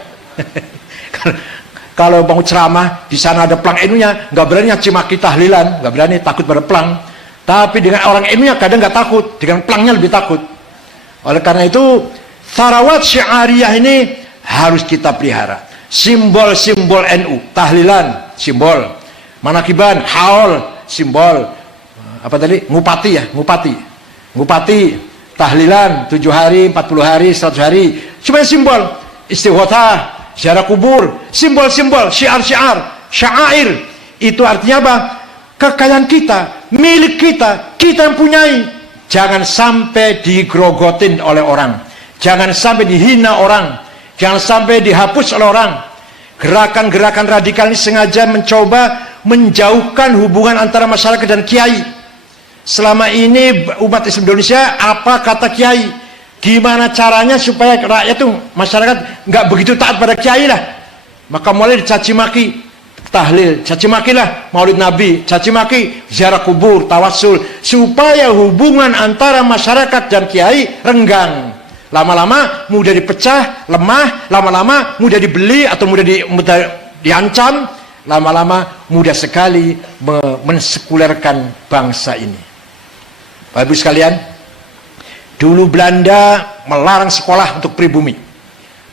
Kalau mau ceramah di sana ada plang NU-nya, nggak berani caci maki tahlilan, nggak berani, takut pada plang. Tapi dengan orang NU-nya kadang nggak takut, dengan plangnya lebih takut. Oleh karena itu, Tharawat Syiariyah ini harus kita pelihara. Simbol-simbol NU, tahlilan, simbol. Manakiban, haul, simbol. Apa tadi? Ngupati ya, ngupati, tahlilan 7 hari, 40 hari, 100 hari. Cuma simbol. Istighothah, ziarah kubur, simbol-simbol, syiar-syiar, syair. Itu artinya apa? Kekayaan kita, milik kita, kita yang punyai. Jangan sampai digrogotin oleh orang, jangan sampai dihina orang, jangan sampai dihapus oleh orang. Gerakan-gerakan radikal ini sengaja mencoba menjauhkan hubungan antara masyarakat dan kiai. Selama ini umat Islam Indonesia, apa kata kiai? Gimana caranya supaya rakyat itu, masyarakat nggak begitu taat pada kiai lah. Maka mulai dicaci maki tahlil, caci maki lah maulid nabi, caci maki ziarah kubur, tawassul, supaya hubungan antara masyarakat dan kiai renggang. Lama-lama mudah dipecah, lemah, lama-lama mudah dibeli atau mudah diancam, lama-lama mudah sekali mensekulerkan bangsa ini. Bapak Ibu sekalian, dulu Belanda melarang sekolah untuk pribumi.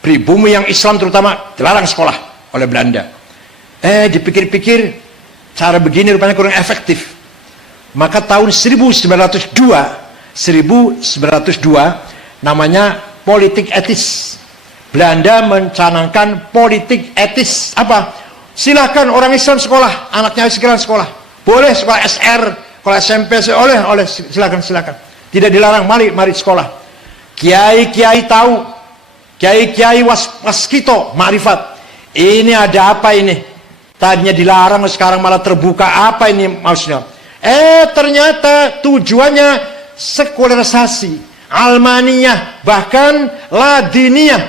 Pribumi yang Islam terutama dilarang sekolah oleh Belanda. Dipikir-pikir cara begini rupanya kurang efektif. Maka tahun 1902 namanya politik etis. Belanda mencanangkan politik etis. Apa? Silahkan orang Islam sekolah, anaknya sekarang sekolah. Boleh sekolah SR, kalau SMP oleh silakan. Tidak dilarang, mari sekolah. Kiai-kiai tahu, kiai-kiai waskito, makrifat. Ini ada apa ini? Tadinya dilarang, sekarang malah terbuka. Apa ini maksudnya? Ternyata tujuannya sekularisasi, almaniyah, bahkan ladiniyah.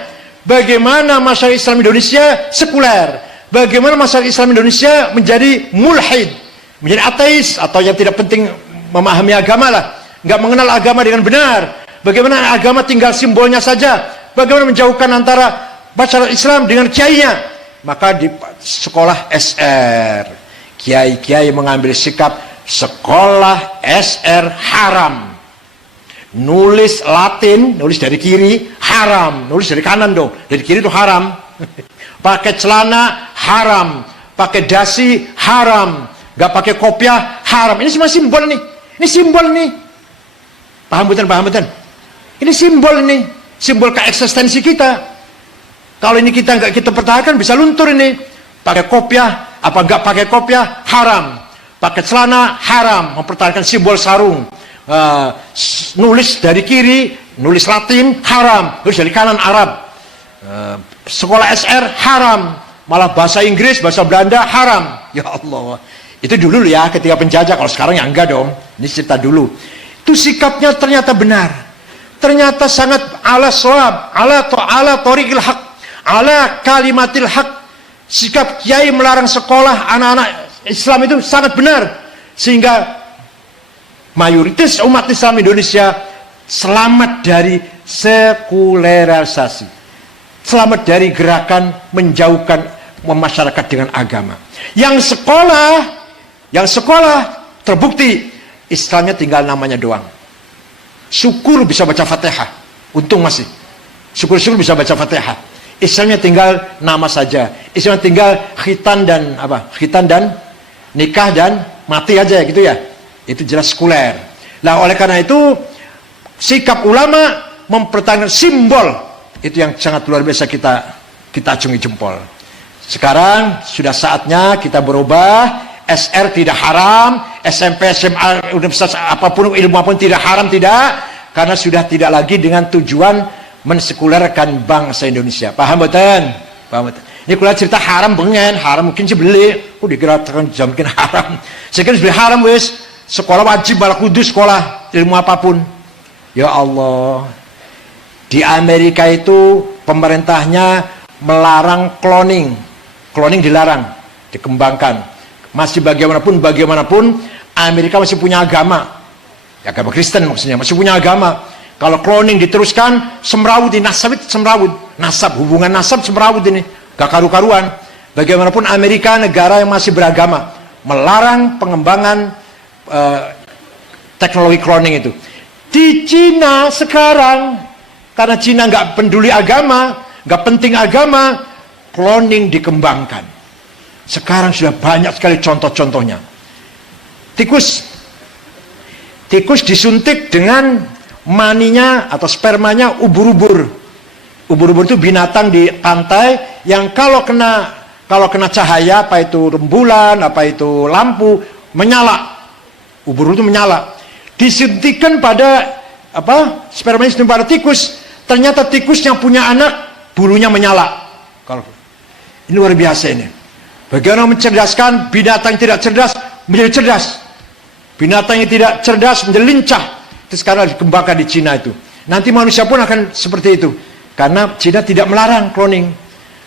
Bagaimana masyarakat Islam Indonesia sekuler? Bagaimana masyarakat Islam Indonesia menjadi mulhid, menjadi ateis, atau yang tidak penting memahami agama lah, nggak mengenal agama dengan benar. Bagaimana agama tinggal simbolnya saja. Bagaimana menjauhkan antara masyarakat Islam dengan kiainya. Maka di sekolah SR, kiai-kiai mengambil sikap sekolah SR haram. Nulis Latin, nulis dari kiri haram, nulis dari kanan dong, dari kiri itu haram. Pakai celana haram, pakai dasi haram, nggak pakai kopiah haram. Ini semua simbol nih, ini simbol nih. Paham betul? Ini simbol nih, simbol keeksistensi kita. Kalau ini kita nggak kita pertahankan bisa luntur ini. Pakai kopiah, apa nggak pakai kopiah haram, pakai celana haram, mempertahankan simbol sarung. Nulis dari kiri, nulis Latin haram, nulis dari kanan Arab. Sekolah SR haram, malah bahasa Inggris, bahasa Belanda haram. Ya Allah, itu dulu ya ketika penjajah. Kalau sekarang ya enggak dong. Ini cerita dulu. Itu sikapnya ternyata benar, ternyata sangat ala shawab, ala thoriqil haq, ala kalimatil haq. Sikap kiai melarang sekolah anak-anak Islam itu sangat benar, sehingga mayoritas umat Islam Indonesia selamat dari sekularisasi, selamat dari gerakan menjauhkan masyarakat dengan agama. Yang sekolah terbukti Islamnya tinggal namanya doang. Syukur bisa baca Fatihah, untung masih syukur bisa baca Fatihah. Islamnya tinggal nama saja. Islamnya tinggal khitan dan nikah dan mati aja gitu ya. Itu jelas sekuler. Nah, oleh karena itu sikap ulama mempertahankan simbol itu yang sangat luar biasa, kita acungi jempol. Sekarang sudah saatnya kita berubah. SR tidak haram, SMP, SMA, universitas apapun, ilmu apapun tidak haram, tidak, karena sudah tidak lagi dengan tujuan mensekulerkan bangsa Indonesia. Paham betul? Ini kalau cerita haram bengen, haram mungkin beli, dikirakan mungkin haram. Saya beli haram wes, sekolah wajib bala kudus, sekolah ilmu apapun. Ya Allah, di Amerika itu pemerintahnya melarang cloning dilarang, dikembangkan. Masih bagaimanapun Amerika masih punya agama. agama Kristen maksudnya, masih punya agama. Kalau cloning diteruskan, semrawut ini, nasab, hubungan nasab semrawut ini, gak karu-karuan. Bagaimanapun Amerika negara yang masih beragama, melarang pengembangan teknologi cloning itu. Di Cina sekarang, karena Cina nggak peduli agama, nggak penting agama, cloning dikembangkan. Sekarang sudah banyak sekali contoh-contohnya. Tikus disuntik dengan maninya atau spermanya ubur-ubur. Ubur-ubur itu binatang di pantai yang kalau kena cahaya, apa itu rembulan, apa itu lampu, menyala. Ubur itu menyala. Disuntikkan pada spermanya disuntik pada tikus. Ternyata tikus yang punya anak bulunya menyala. Kalau ini luar biasa ini. Bagaimana mencerdaskan binatang yang tidak cerdas menjadi cerdas. Binatang yang tidak cerdas menjadi lincah. Itu sekarang dikembangkan di Cina itu. Nanti manusia pun akan seperti itu. Karena Cina tidak melarang cloning.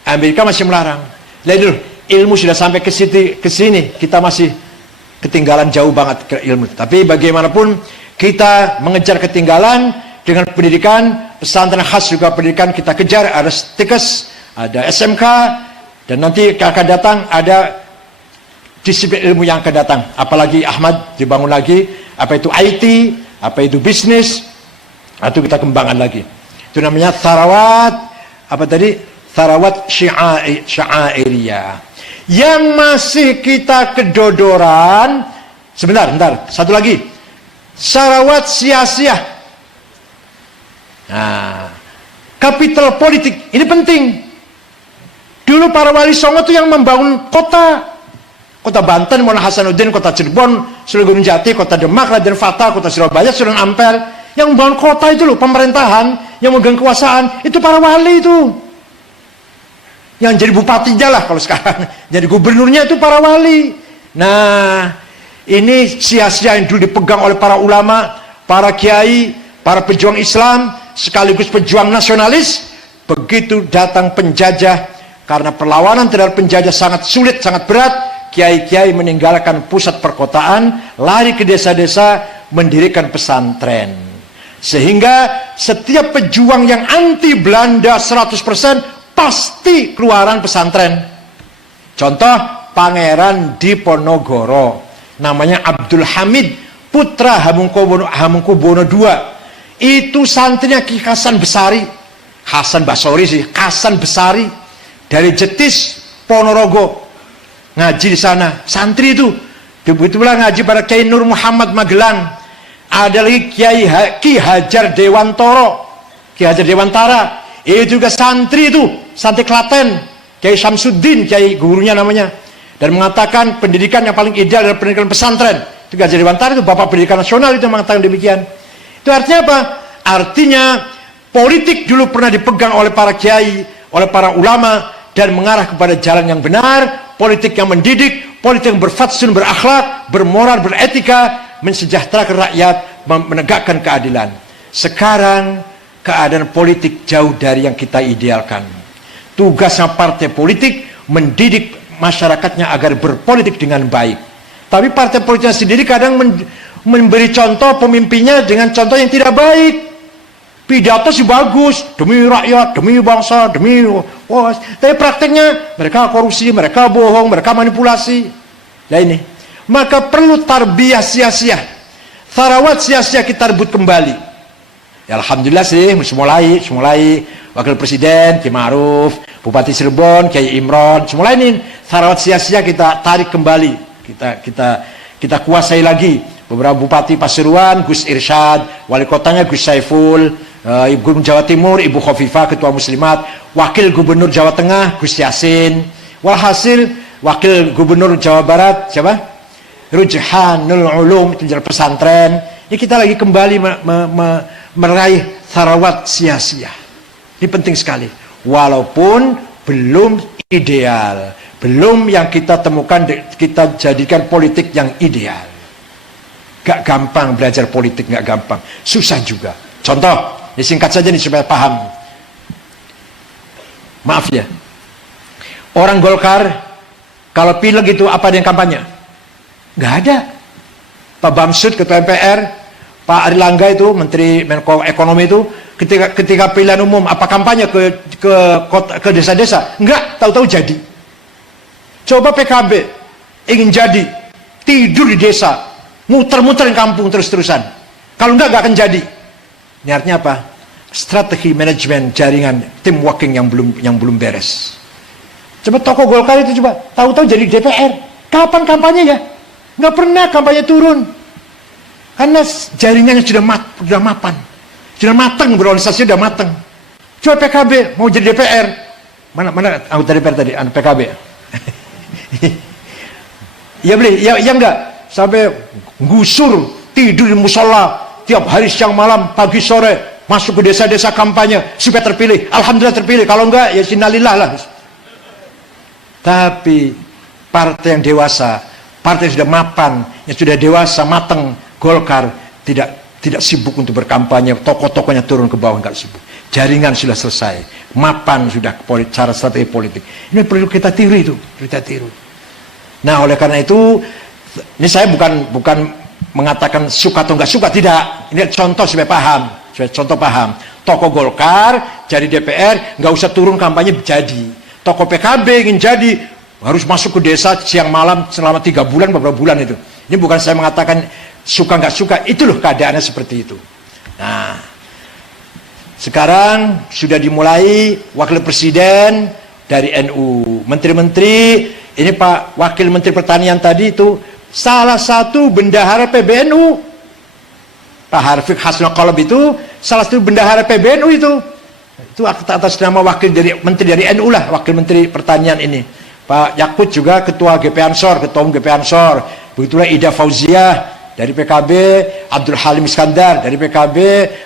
Amerika masih melarang. Lihat dulu, ilmu sudah sampai ke sini. Kita masih ketinggalan jauh banget ke ilmu. Tapi bagaimanapun kita mengejar ketinggalan dengan pendidikan, pesantren khas juga pendidikan kita kejar. Ada STIKES, ada SMK, dan nanti akan datang ada disiplin ilmu yang akan datang. Apalagi Ahmad dibangun lagi, apa itu IT, apa itu bisnis, itu kita kembangkan lagi. Itu namanya Tharawat Sya'airiyah. Yang masih kita kedodoran, sebentar, satu lagi, Sarawat sia-sia. Nah, kapital politik ini penting. Dulu para wali songo itu yang membangun kota Banten, Maulana Hasanuddin, kota Cirebon, Sunan Gunung Jati, kota Demak, Raden Fatah, kota Surabaya, Sunan Ampel. Yang membangun kota itu loh, pemerintahan, yang memegang kekuasaan, itu para wali itu. Yang jadi bupatinya lah kalau sekarang, jadi gubernurnya itu para wali. Nah, ini sia-sia yang dulu dipegang oleh para ulama, para kiai, para pejuang Islam, sekaligus pejuang nasionalis. Begitu datang penjajah, karena perlawanan terhadap penjajah sangat sulit, sangat berat, kiai-kiai meninggalkan pusat perkotaan, lari ke desa-desa, mendirikan pesantren. Sehingga setiap pejuang yang anti Belanda 100% pasti keluaran pesantren. Contoh Pangeran Diponegoro, namanya Abdul Hamid, putra Hamengkubuwono II. Itu santrinya Ki Hasan Besari, Hasan Besari dari Jetis Ponorogo, ngaji di sana. Santri itu begitulah ngaji pada Kiai Nur Muhammad Magelang. Ada lagi Ki Hajar Dewantara, itu juga santri itu, santri Klaten, Kiai Syamsuddin, Kiai gurunya namanya, dan mengatakan pendidikan yang paling ideal adalah pendidikan pesantren. Itu Ki Hajar Dewantara, itu bapak pendidikan nasional, itu mengatakan demikian. Itu artinya apa? Artinya politik dulu pernah dipegang oleh para kiai, oleh para ulama, dan mengarah kepada jalan yang benar, politik yang mendidik, politik yang berfatsun, berakhlak, bermoral, beretika, mensejahterakan rakyat, menegakkan keadilan. Sekarang keadaan politik jauh dari yang kita idealkan. Tugasnya partai politik mendidik masyarakatnya agar berpolitik dengan baik. Tapi partai politiknya sendiri kadang memberi contoh pemimpinnya dengan contoh yang tidak baik. Pidato sih bagus, demi rakyat, demi bangsa, demi tapi prakteknya mereka korupsi, mereka bohong, mereka manipulasi. Nah ini, maka perlu tarbiyah sia-sia, Tharawat sia-sia kita rebut kembali. Ya, alhamdulillah sih, mulai Wakil Presiden Kiai Ma'ruf, Bupati Cirebon Kiai Imron, mulai ini Tharawat sia-sia kita tarik kembali, kita kuasai lagi. Beberapa Bupati Pasuruan, Gus Irsyad, Wali Kotanya Gus Saiful, Ibu Gubernur Jawa Timur, Ibu Khofifah, Ketua Muslimat, Wakil Gubernur Jawa Tengah, Gus Yasin, walhasil Wakil Gubernur Jawa Barat, siapa? Rujhanul Ulum, itu jalan pesantren. Ini kita lagi kembali meraih Tharawat sia-sia. Ini penting sekali. Walaupun belum ideal, belum yang kita temukan, kita jadikan politik yang ideal. Gak gampang belajar politik, gak gampang, susah juga. Contoh, disingkat saja nih supaya paham. Maaf ya, orang Golkar kalau pileg itu apa yang kampanye? Gak ada. Pak Bamsud ketua MPR, Pak Arilangga itu, Menteri Menko Ekonomi itu, ketika pilihan umum, apa kampanye ke desa-desa? Enggak, tahu-tahu jadi. Coba PKB ingin jadi, tidur di desa, muter-muterin kampung terus-terusan. Kalau enggak akan jadi. Ini artinya apa? Strategi manajemen jaringan tim working yang belum beres. Coba tokoh Golkar itu coba tahu-tahu jadi DPR. Kapan kampanye ya? Nggak pernah kampanye turun. Karena jaringannya sudah mapan. Sudah matang, berorganisasi sudah matang. Coba PKB mau jadi DPR. Mana anggota DPR tadi? PKB. Ya beli, ya enggak. Sampai gusur, tidur di musola tiap hari siang malam, pagi sore, masuk ke desa-desa kampanye supaya terpilih. Alhamdulillah terpilih. Kalau enggak ya sinalillah lah. Tapi partai yang dewasa, partai yang sudah mapan, yang sudah dewasa, matang, Golkar tidak sibuk untuk berkampanye. Tokoh-tokohnya turun ke bawah, enggak sibuk. Jaringan sudah selesai, mapan sudah cara strategi politik. Ini perlu kita tiru itu, kita tiru. Nah, oleh karena itu, ini saya bukan mengatakan suka atau enggak suka, tidak. Ini contoh supaya paham. Contoh paham, tokoh Golkar jadi DPR nggak usah turun kampanye jadi. Tokoh PKB ingin jadi harus masuk ke desa siang malam selama 3 bulan beberapa bulan itu. Ini bukan saya mengatakan suka nggak suka, itu loh keadaannya seperti itu. Nah, sekarang sudah dimulai wakil presiden dari NU, menteri-menteri. Ini Pak Wakil Menteri Pertanian tadi itu salah satu bendahara PBNU. Pak Harfiq Hasnul Qalb itu salah satu bendahara PBNU itu atas nama menteri dari NU lah, wakil menteri pertanian ini. Pak Yakut juga ketua GP Ansor, ketua umum GP Ansor. Begitulah Ida Fauziah dari PKB, Abdul Halim Iskandar dari PKB.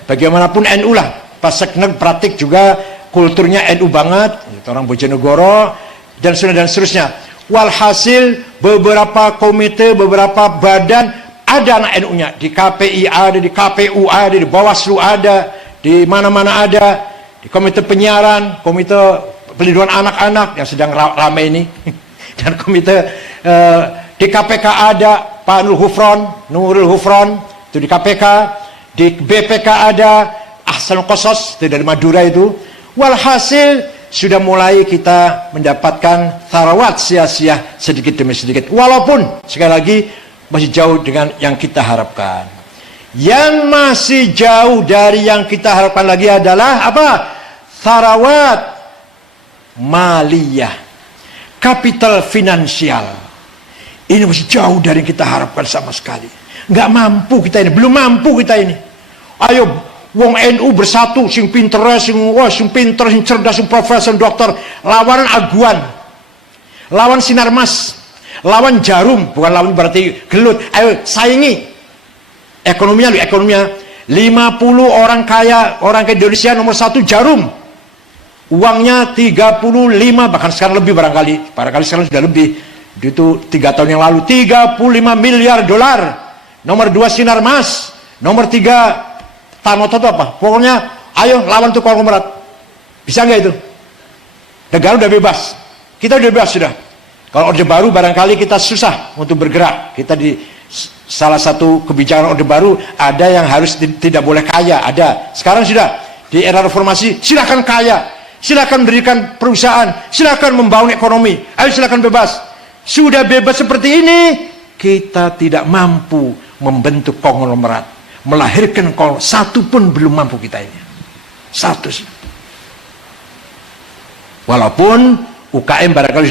Bagaimanapun NU lah. Pak Seknek praktik juga kulturnya NU banget, orang Bojonegoro dan seterusnya. Walhasil beberapa komite, beberapa badan ada anak NU-nya, di KPI ada, di KPU ada, di Bawaslu ada, di mana-mana ada, di komite penyiaran, komite pelindungan anak-anak yang sedang ramai ini, dan komite di KPK ada Pak Nurul Hufron, itu di KPK, di BPK ada Ahsan Kosos, itu dari Madura itu. Walhasil sudah mulai kita mendapatkan tharawat sia-sia sedikit demi sedikit, walaupun sekali lagi masih jauh dengan yang kita harapkan. Yang masih jauh dari yang kita harapkan lagi adalah apa? Tharawat maliyah, kapital finansial. Ini masih jauh dari yang kita harapkan sama sekali. Nggak mampu kita ini, belum mampu kita ini. Ayo, wong NU bersatu, sing pinter, sing cerdas, sing profesor, dokter, lawan aguan, lawan Sinarmas, lawan Jarum, bukan lawan berarti gelut. Ayo saingi ekonominya 50 orang kaya Indonesia nomor 1 Jarum, uangnya 35, bahkan sekarang lebih barangkali sekarang sudah lebih, itu 3 tahun yang lalu 35 miliar dolar. Nomor 2 Sinarmas, nomor 3 Tanoto itu apa, pokoknya ayo lawan tuh konglomerat. Bisa nggak itu? Negara udah bebas, kita udah bebas sudah. Kalau Orde Baru barangkali kita susah untuk bergerak. Kita di salah satu kebijakan Orde Baru ada yang harus tidak boleh kaya, ada. Sekarang sudah di era reformasi, silakan kaya, silakan mendirikan perusahaan, silakan membangun ekonomi, ayo silakan bebas. Sudah bebas seperti ini, kita tidak mampu membentuk konglomerat, melahirkan satu pun belum mampu kita ini. Satu. Walaupun UKM barangkali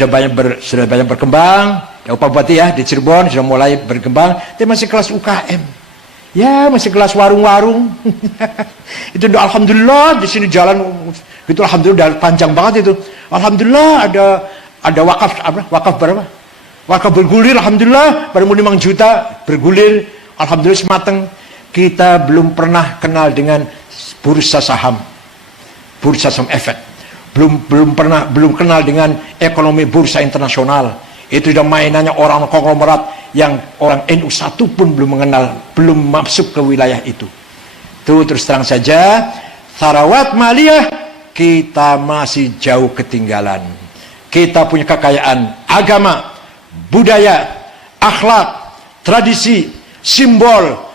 sudah banyak berkembang, ya Pak Bupati ya di Cirebon sudah mulai berkembang, tapi masih kelas UKM, ya masih kelas warung-warung. Itu alhamdulillah di sini jalan itu alhamdulillah udah panjang banget itu. Alhamdulillah ada wakaf berapa? Wakaf bergulir, alhamdulillah baru 5 juta bergulir, alhamdulillah semateng. Kita belum pernah kenal dengan bursa saham efek. Belum kenal dengan ekonomi bursa internasional. Itu sudah mainannya orang konglomerat yang orang NU satu pun belum mengenal, belum masuk ke wilayah itu. Itu terus terang saja, tharawat maliyah kita masih jauh ketinggalan. Kita punya kekayaan agama, budaya, akhlak, tradisi, simbol,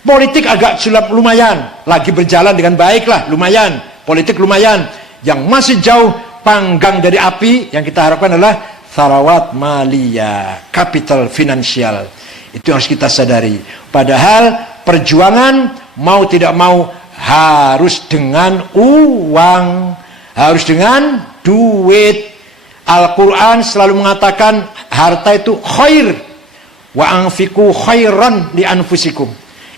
Politik agak sulap lumayan, lagi berjalan dengan baik lah, lumayan. Politik lumayan. Yang masih jauh panggang dari api, yang kita harapkan adalah tharawat maliyah, kapital finansial. Itu harus kita sadari. Padahal perjuangan mau tidak mau harus dengan uang, harus dengan duit. Al-Quran selalu mengatakan harta itu khair, wa anfiqu khairan li anfusikum.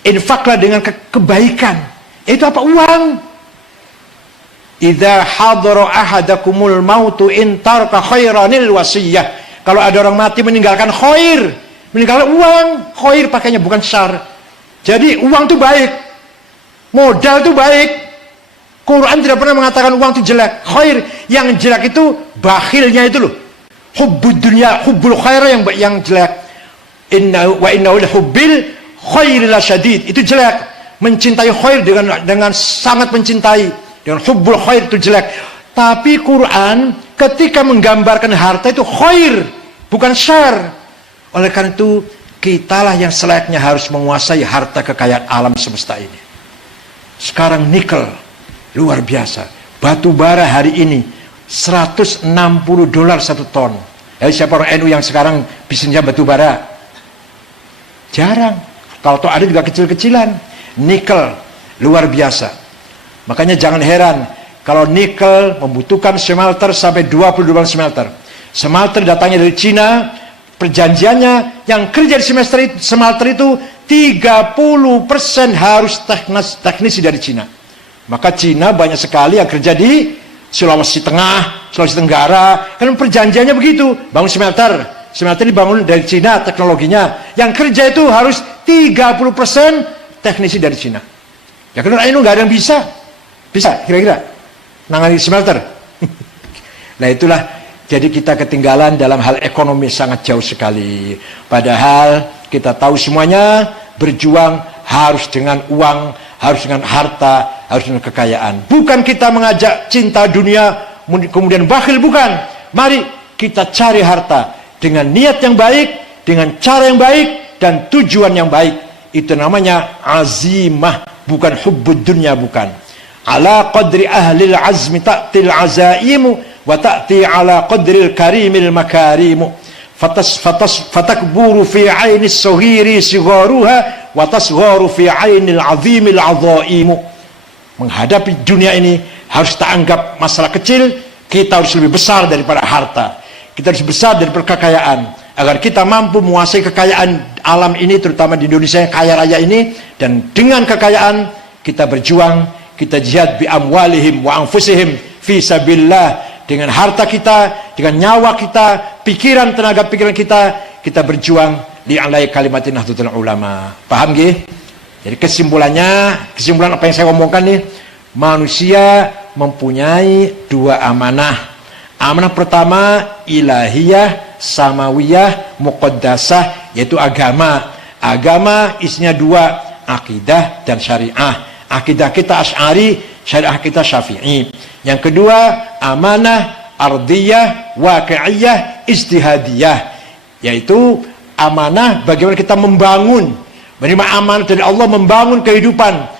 Infaklah dengan kebaikan. Itu apa? Uang. Idza hadara ahadakumul mautu in taraka khairanil wasiyah. Kalau ada orang mati meninggalkan khair, meninggalkan uang, khair pakainya bukan syar. Jadi uang itu baik, modal itu baik. Quran tidak pernah mengatakan uang itu jelek. Khair, yang jelek itu bakhilnya itu loh. Hubbud dunya, hubbul khair yang jelek. Wa innahu hubbil khair la syadid, itu jelek. Mencintai khair dengan sangat mencintai, dengan hubbul khair itu jelek. Tapi Quran ketika menggambarkan harta itu khair, bukan syar. Oleh karena itu kitalah yang selayaknya harus menguasai harta kekayaan alam semesta ini. Sekarang nikel luar biasa, batu bara hari ini $160 satu ton. Jadi siapa orang NU yang sekarang bisnisnya batu bara? Jarang. Kalau toh ada juga kecil-kecilan. Nikel luar biasa. Makanya jangan heran kalau nikel membutuhkan smelter sampai 22 smelter. Smelter datangnya dari Cina. Perjanjiannya yang kerja di smelter itu 30% harus teknisi dari Cina. Maka Cina banyak sekali yang kerja di Sulawesi Tengah, Sulawesi Tenggara. Kan perjanjiannya begitu, bangun smelter. Smelter dibangun dari Cina teknologinya. Yang kerja itu harus 30% teknisi dari Cina. Ya kan ini nggak ada yang bisa kira-kira nangani smelter. Nah itulah, jadi kita ketinggalan dalam hal ekonomi sangat jauh sekali. Padahal kita tahu semuanya berjuang harus dengan uang, harus dengan harta, harus dengan kekayaan. Bukan kita mengajak cinta dunia kemudian bakhil, bukan. Mari kita cari harta dengan niat yang baik, dengan cara yang baik dan tujuan yang baik. Itu namanya azimah, bukan hubbud dunya, bukan. Ala qadri ahlil azmi ta'til azaimu wa ta'ti ala qadril karimil makarimu. Fatakburu fi ainis saghiri sigharuha wa tasgharu fi ainil azimil azaimu. Menghadapi dunia ini harus kita anggap masalah kecil. Kita harus lebih besar daripada harta, kita harus besar daripada kekayaan, agar kita mampu menguasai kekayaan alam ini, terutama di Indonesia yang kaya raya ini. Dan dengan kekayaan kita berjuang, kita jihad bi amwalihim wa anfusihim fi sabilillah. Dengan harta kita, dengan nyawa kita, pikiran, tenaga pikiran kita berjuang di alai kalimatin nahdlatul ulama. Paham nggih? Jadi kesimpulan apa yang saya omongkan nih, manusia mempunyai dua amanah. Amanah pertama ilahiyah, samawiyah, muqaddasah, yaitu agama. Agama isinya dua, akidah dan syariah. Akidah kita Asy'ari, syariah kita Syafi'i. Yang kedua, amanah ardiyah, waqi'iyah, ijtihadiyah, yaitu amanah bagaimana kita membangun, menerima amanah dari Allah, membangun kehidupan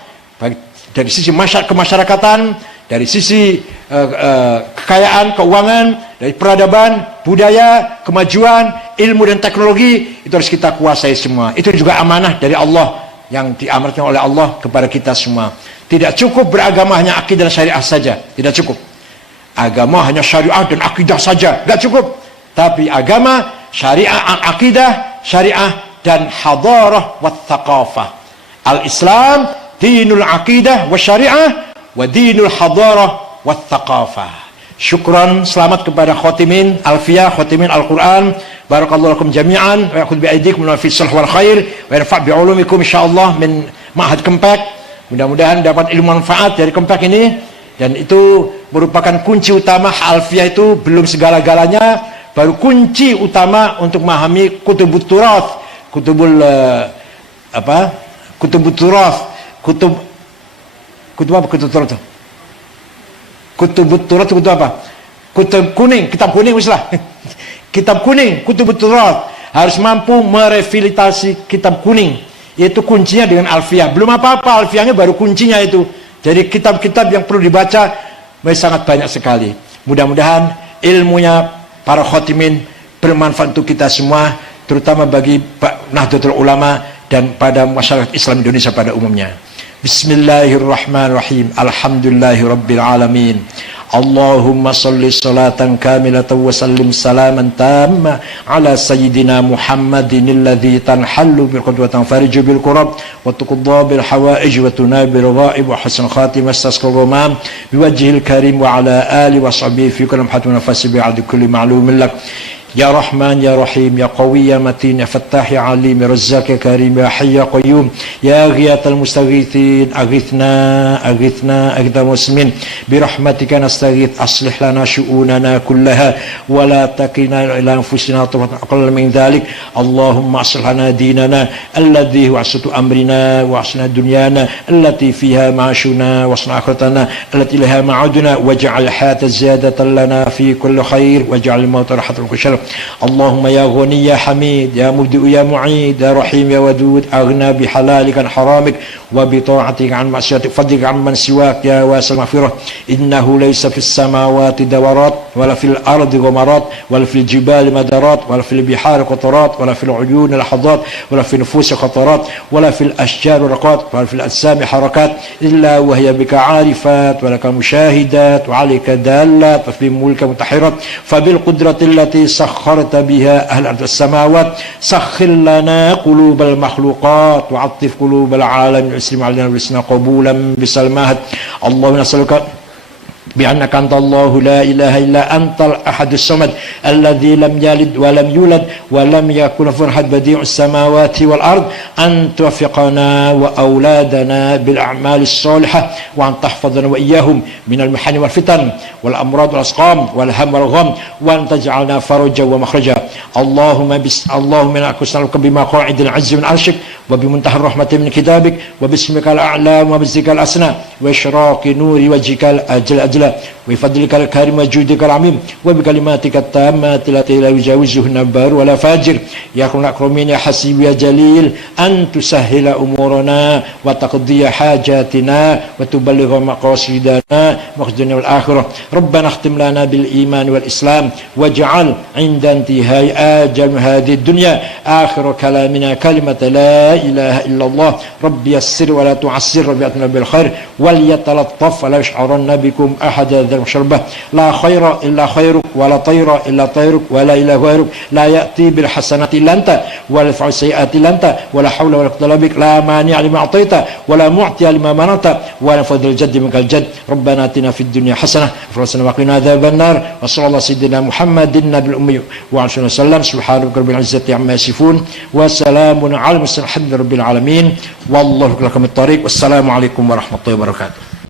dari sisi kemasyarakatan, dari sisi kekayaan, keuangan, dari peradaban, budaya, kemajuan, ilmu dan teknologi. Itu harus kita kuasai semua. Itu juga amanah dari Allah yang diamanatkan oleh Allah kepada kita semua. Tidak cukup beragama hanya akidah dan syariah saja, tidak cukup. Agama hanya syariah dan akidah saja, tidak cukup. Tapi agama, syariah, akidah, syariah dan hadarah wa thaqafah. Al-Islam dinul aqidah wa syariah wa dinul hadarah wa thaqafah. Syukran, selamat kepada khotimin Alfiyah, khotimin Al-Quran. Barakallahu lakum jami'an wa ya'khudh bi'aydikum min fis wal khair wa yarfa' bi'ulumikum insyaallah min Ma'had Kempek. Mudah-mudahan dapat ilmu manfaat dari Kempek ini, dan itu merupakan kunci utama. Alfiyah itu belum segala-galanya, baru kunci utama untuk memahami kutubut turath, kutubut turath, kutub apa? Kutub kuning, kitab kuning mislah. Kitab kuning, kutubut turath, harus mampu merevitalisasi kitab kuning. Itu kuncinya dengan alfiyah. Belum apa-apa, alfiyahnya baru kuncinya itu. Jadi kitab-kitab yang perlu dibaca sangat banyak sekali. Mudah-mudahan ilmunya para khotimin bermanfaat untuk kita semua, terutama bagi Nahdlatul Ulama dan pada masyarakat Islam Indonesia pada umumnya. Bismillahirrahmanirrahim. Alhamdulillahirabbil alamin. Allahumma salli salatan kamilatan wa sallim salaman tamma ala sayyidina Muhammadin alladhi tanhallu bil qudwati fariju bil kurab wa tuqadda bil hawaij wa tunabil ghaib wa hasan khatimah tasqal ghamam biwajhil karim wa ala ali wa sahbihi fi kulli hatin nafsi bi'ad kulli ma'lumin lak. Ya Rahman, Ya Rahim, Ya Qawi, Ya Matin, Ya Fattah, Ya Alim, Ya Razzaq, Ya Karim, Ya Hayy, Ya Qayyum, Ya Ghiyatal Mustaghithin, Aghithna, Aghithna, Aghithna Muslimin, Birahmatika nastaghith, aslih lana syu'unana kullaha, wa la takilna ila anfusina tarfatan aqalla min dhalik. Allahumma aslih lana dinana, alladhi huwa asatu amrina, wa aslih dunyana, allati fiha ma'ashuna, wa aslih akhiratana, allati ilaha ma'aduna, waj'al hayata ziyadatan lana fi kulli khair, waj'al mauta rahatan kulli syarr. اللهم يا غني يا حميد يا مبدئ يا معيد يا رحيم يا ودود أغنى بحلالك عن حرامك وبطاعتك عن معصيتك فضلك عن من سواك يا واسع المغفرة. إنه ليس في السماوات دورات ولا في الأرض غمرات ولا في الجبال مدرات ولا في البحار قطرات ولا في العيون لحظات ولا في النفوس خطرات ولا في الأشجار رقات ولا في الأجسام حركات إلا وهي بك عارفات ولك مشاهدات وعليك دالات وفي ملك متحرات فبالقدرة التي سخرت بها أهل الأرض السماوات سخر لنا قلوب المخلوقات وعطف قلوب العالم المسلم علينا بالحسنى قبولا بسلامة. اللهم نسألك بأنك أنت الله لا إله إلا أنت الأحد الصمد الذي لم يلد ولم يولد ولم يكن له أحد بديع السماوات والأرض أن توفقنا وأولادنا بالأعمال الصالحة وأن تحفظنا وإياهم من المحن والفتن والأمراض والأسقام والهم والغم وأن تجعلنا فرجا ومخرجا. اللهم إنا نسألك بمقاعد العز من عرشك وبمنتهى الرحمة من كتابك وباسمك الأعلى وباسمك الأسنى وإشراق نور وجهك الأجل وبفضلك الكريم وجودك العميم وبكلماتك التامات التي لا يجاوزهن بار ولا فاجر. يا أكرم الأكرمين يا حسيب يا جليل أن تسهل أمورنا وتقضي حاجاتنا وتبلغ مقاصدنا مقصدنا والآخرة. ربنا اختم لنا بالإيمان والإسلام واجعل عند انتهاء آجل هذه الدنيا آخر كلامنا كلمة لا إله إلا الله. رب يسر ولا تعسر، رب يأتنا بالخير وليتلطف ولا يشعرن بكم أحد ذا المشربة. لا خير إلا خيرك ولا طير إلا طيرك ولا إله غيرك. لا يأتي بالحسنات إلا أنت ولا يدفع السيئات إلا أنت ولا حول ولا قوة بك. لا مانع لما أعطيت ولا معطي لما منعت ولا فضل الجد منك الجد. ربنا آتنا في الدنيا حسنة وفي الآخرة وقنا عذاب النار. وصلى الله سيدنا محمد النبي الأمي وعلى آله وسلم. سبحان ربك رب العزة عما يصفون وسلام على المرسلين الحمد لله رب العالمين والله لكم الطريق. والسلام عليكم ورحمة الله وبركاته.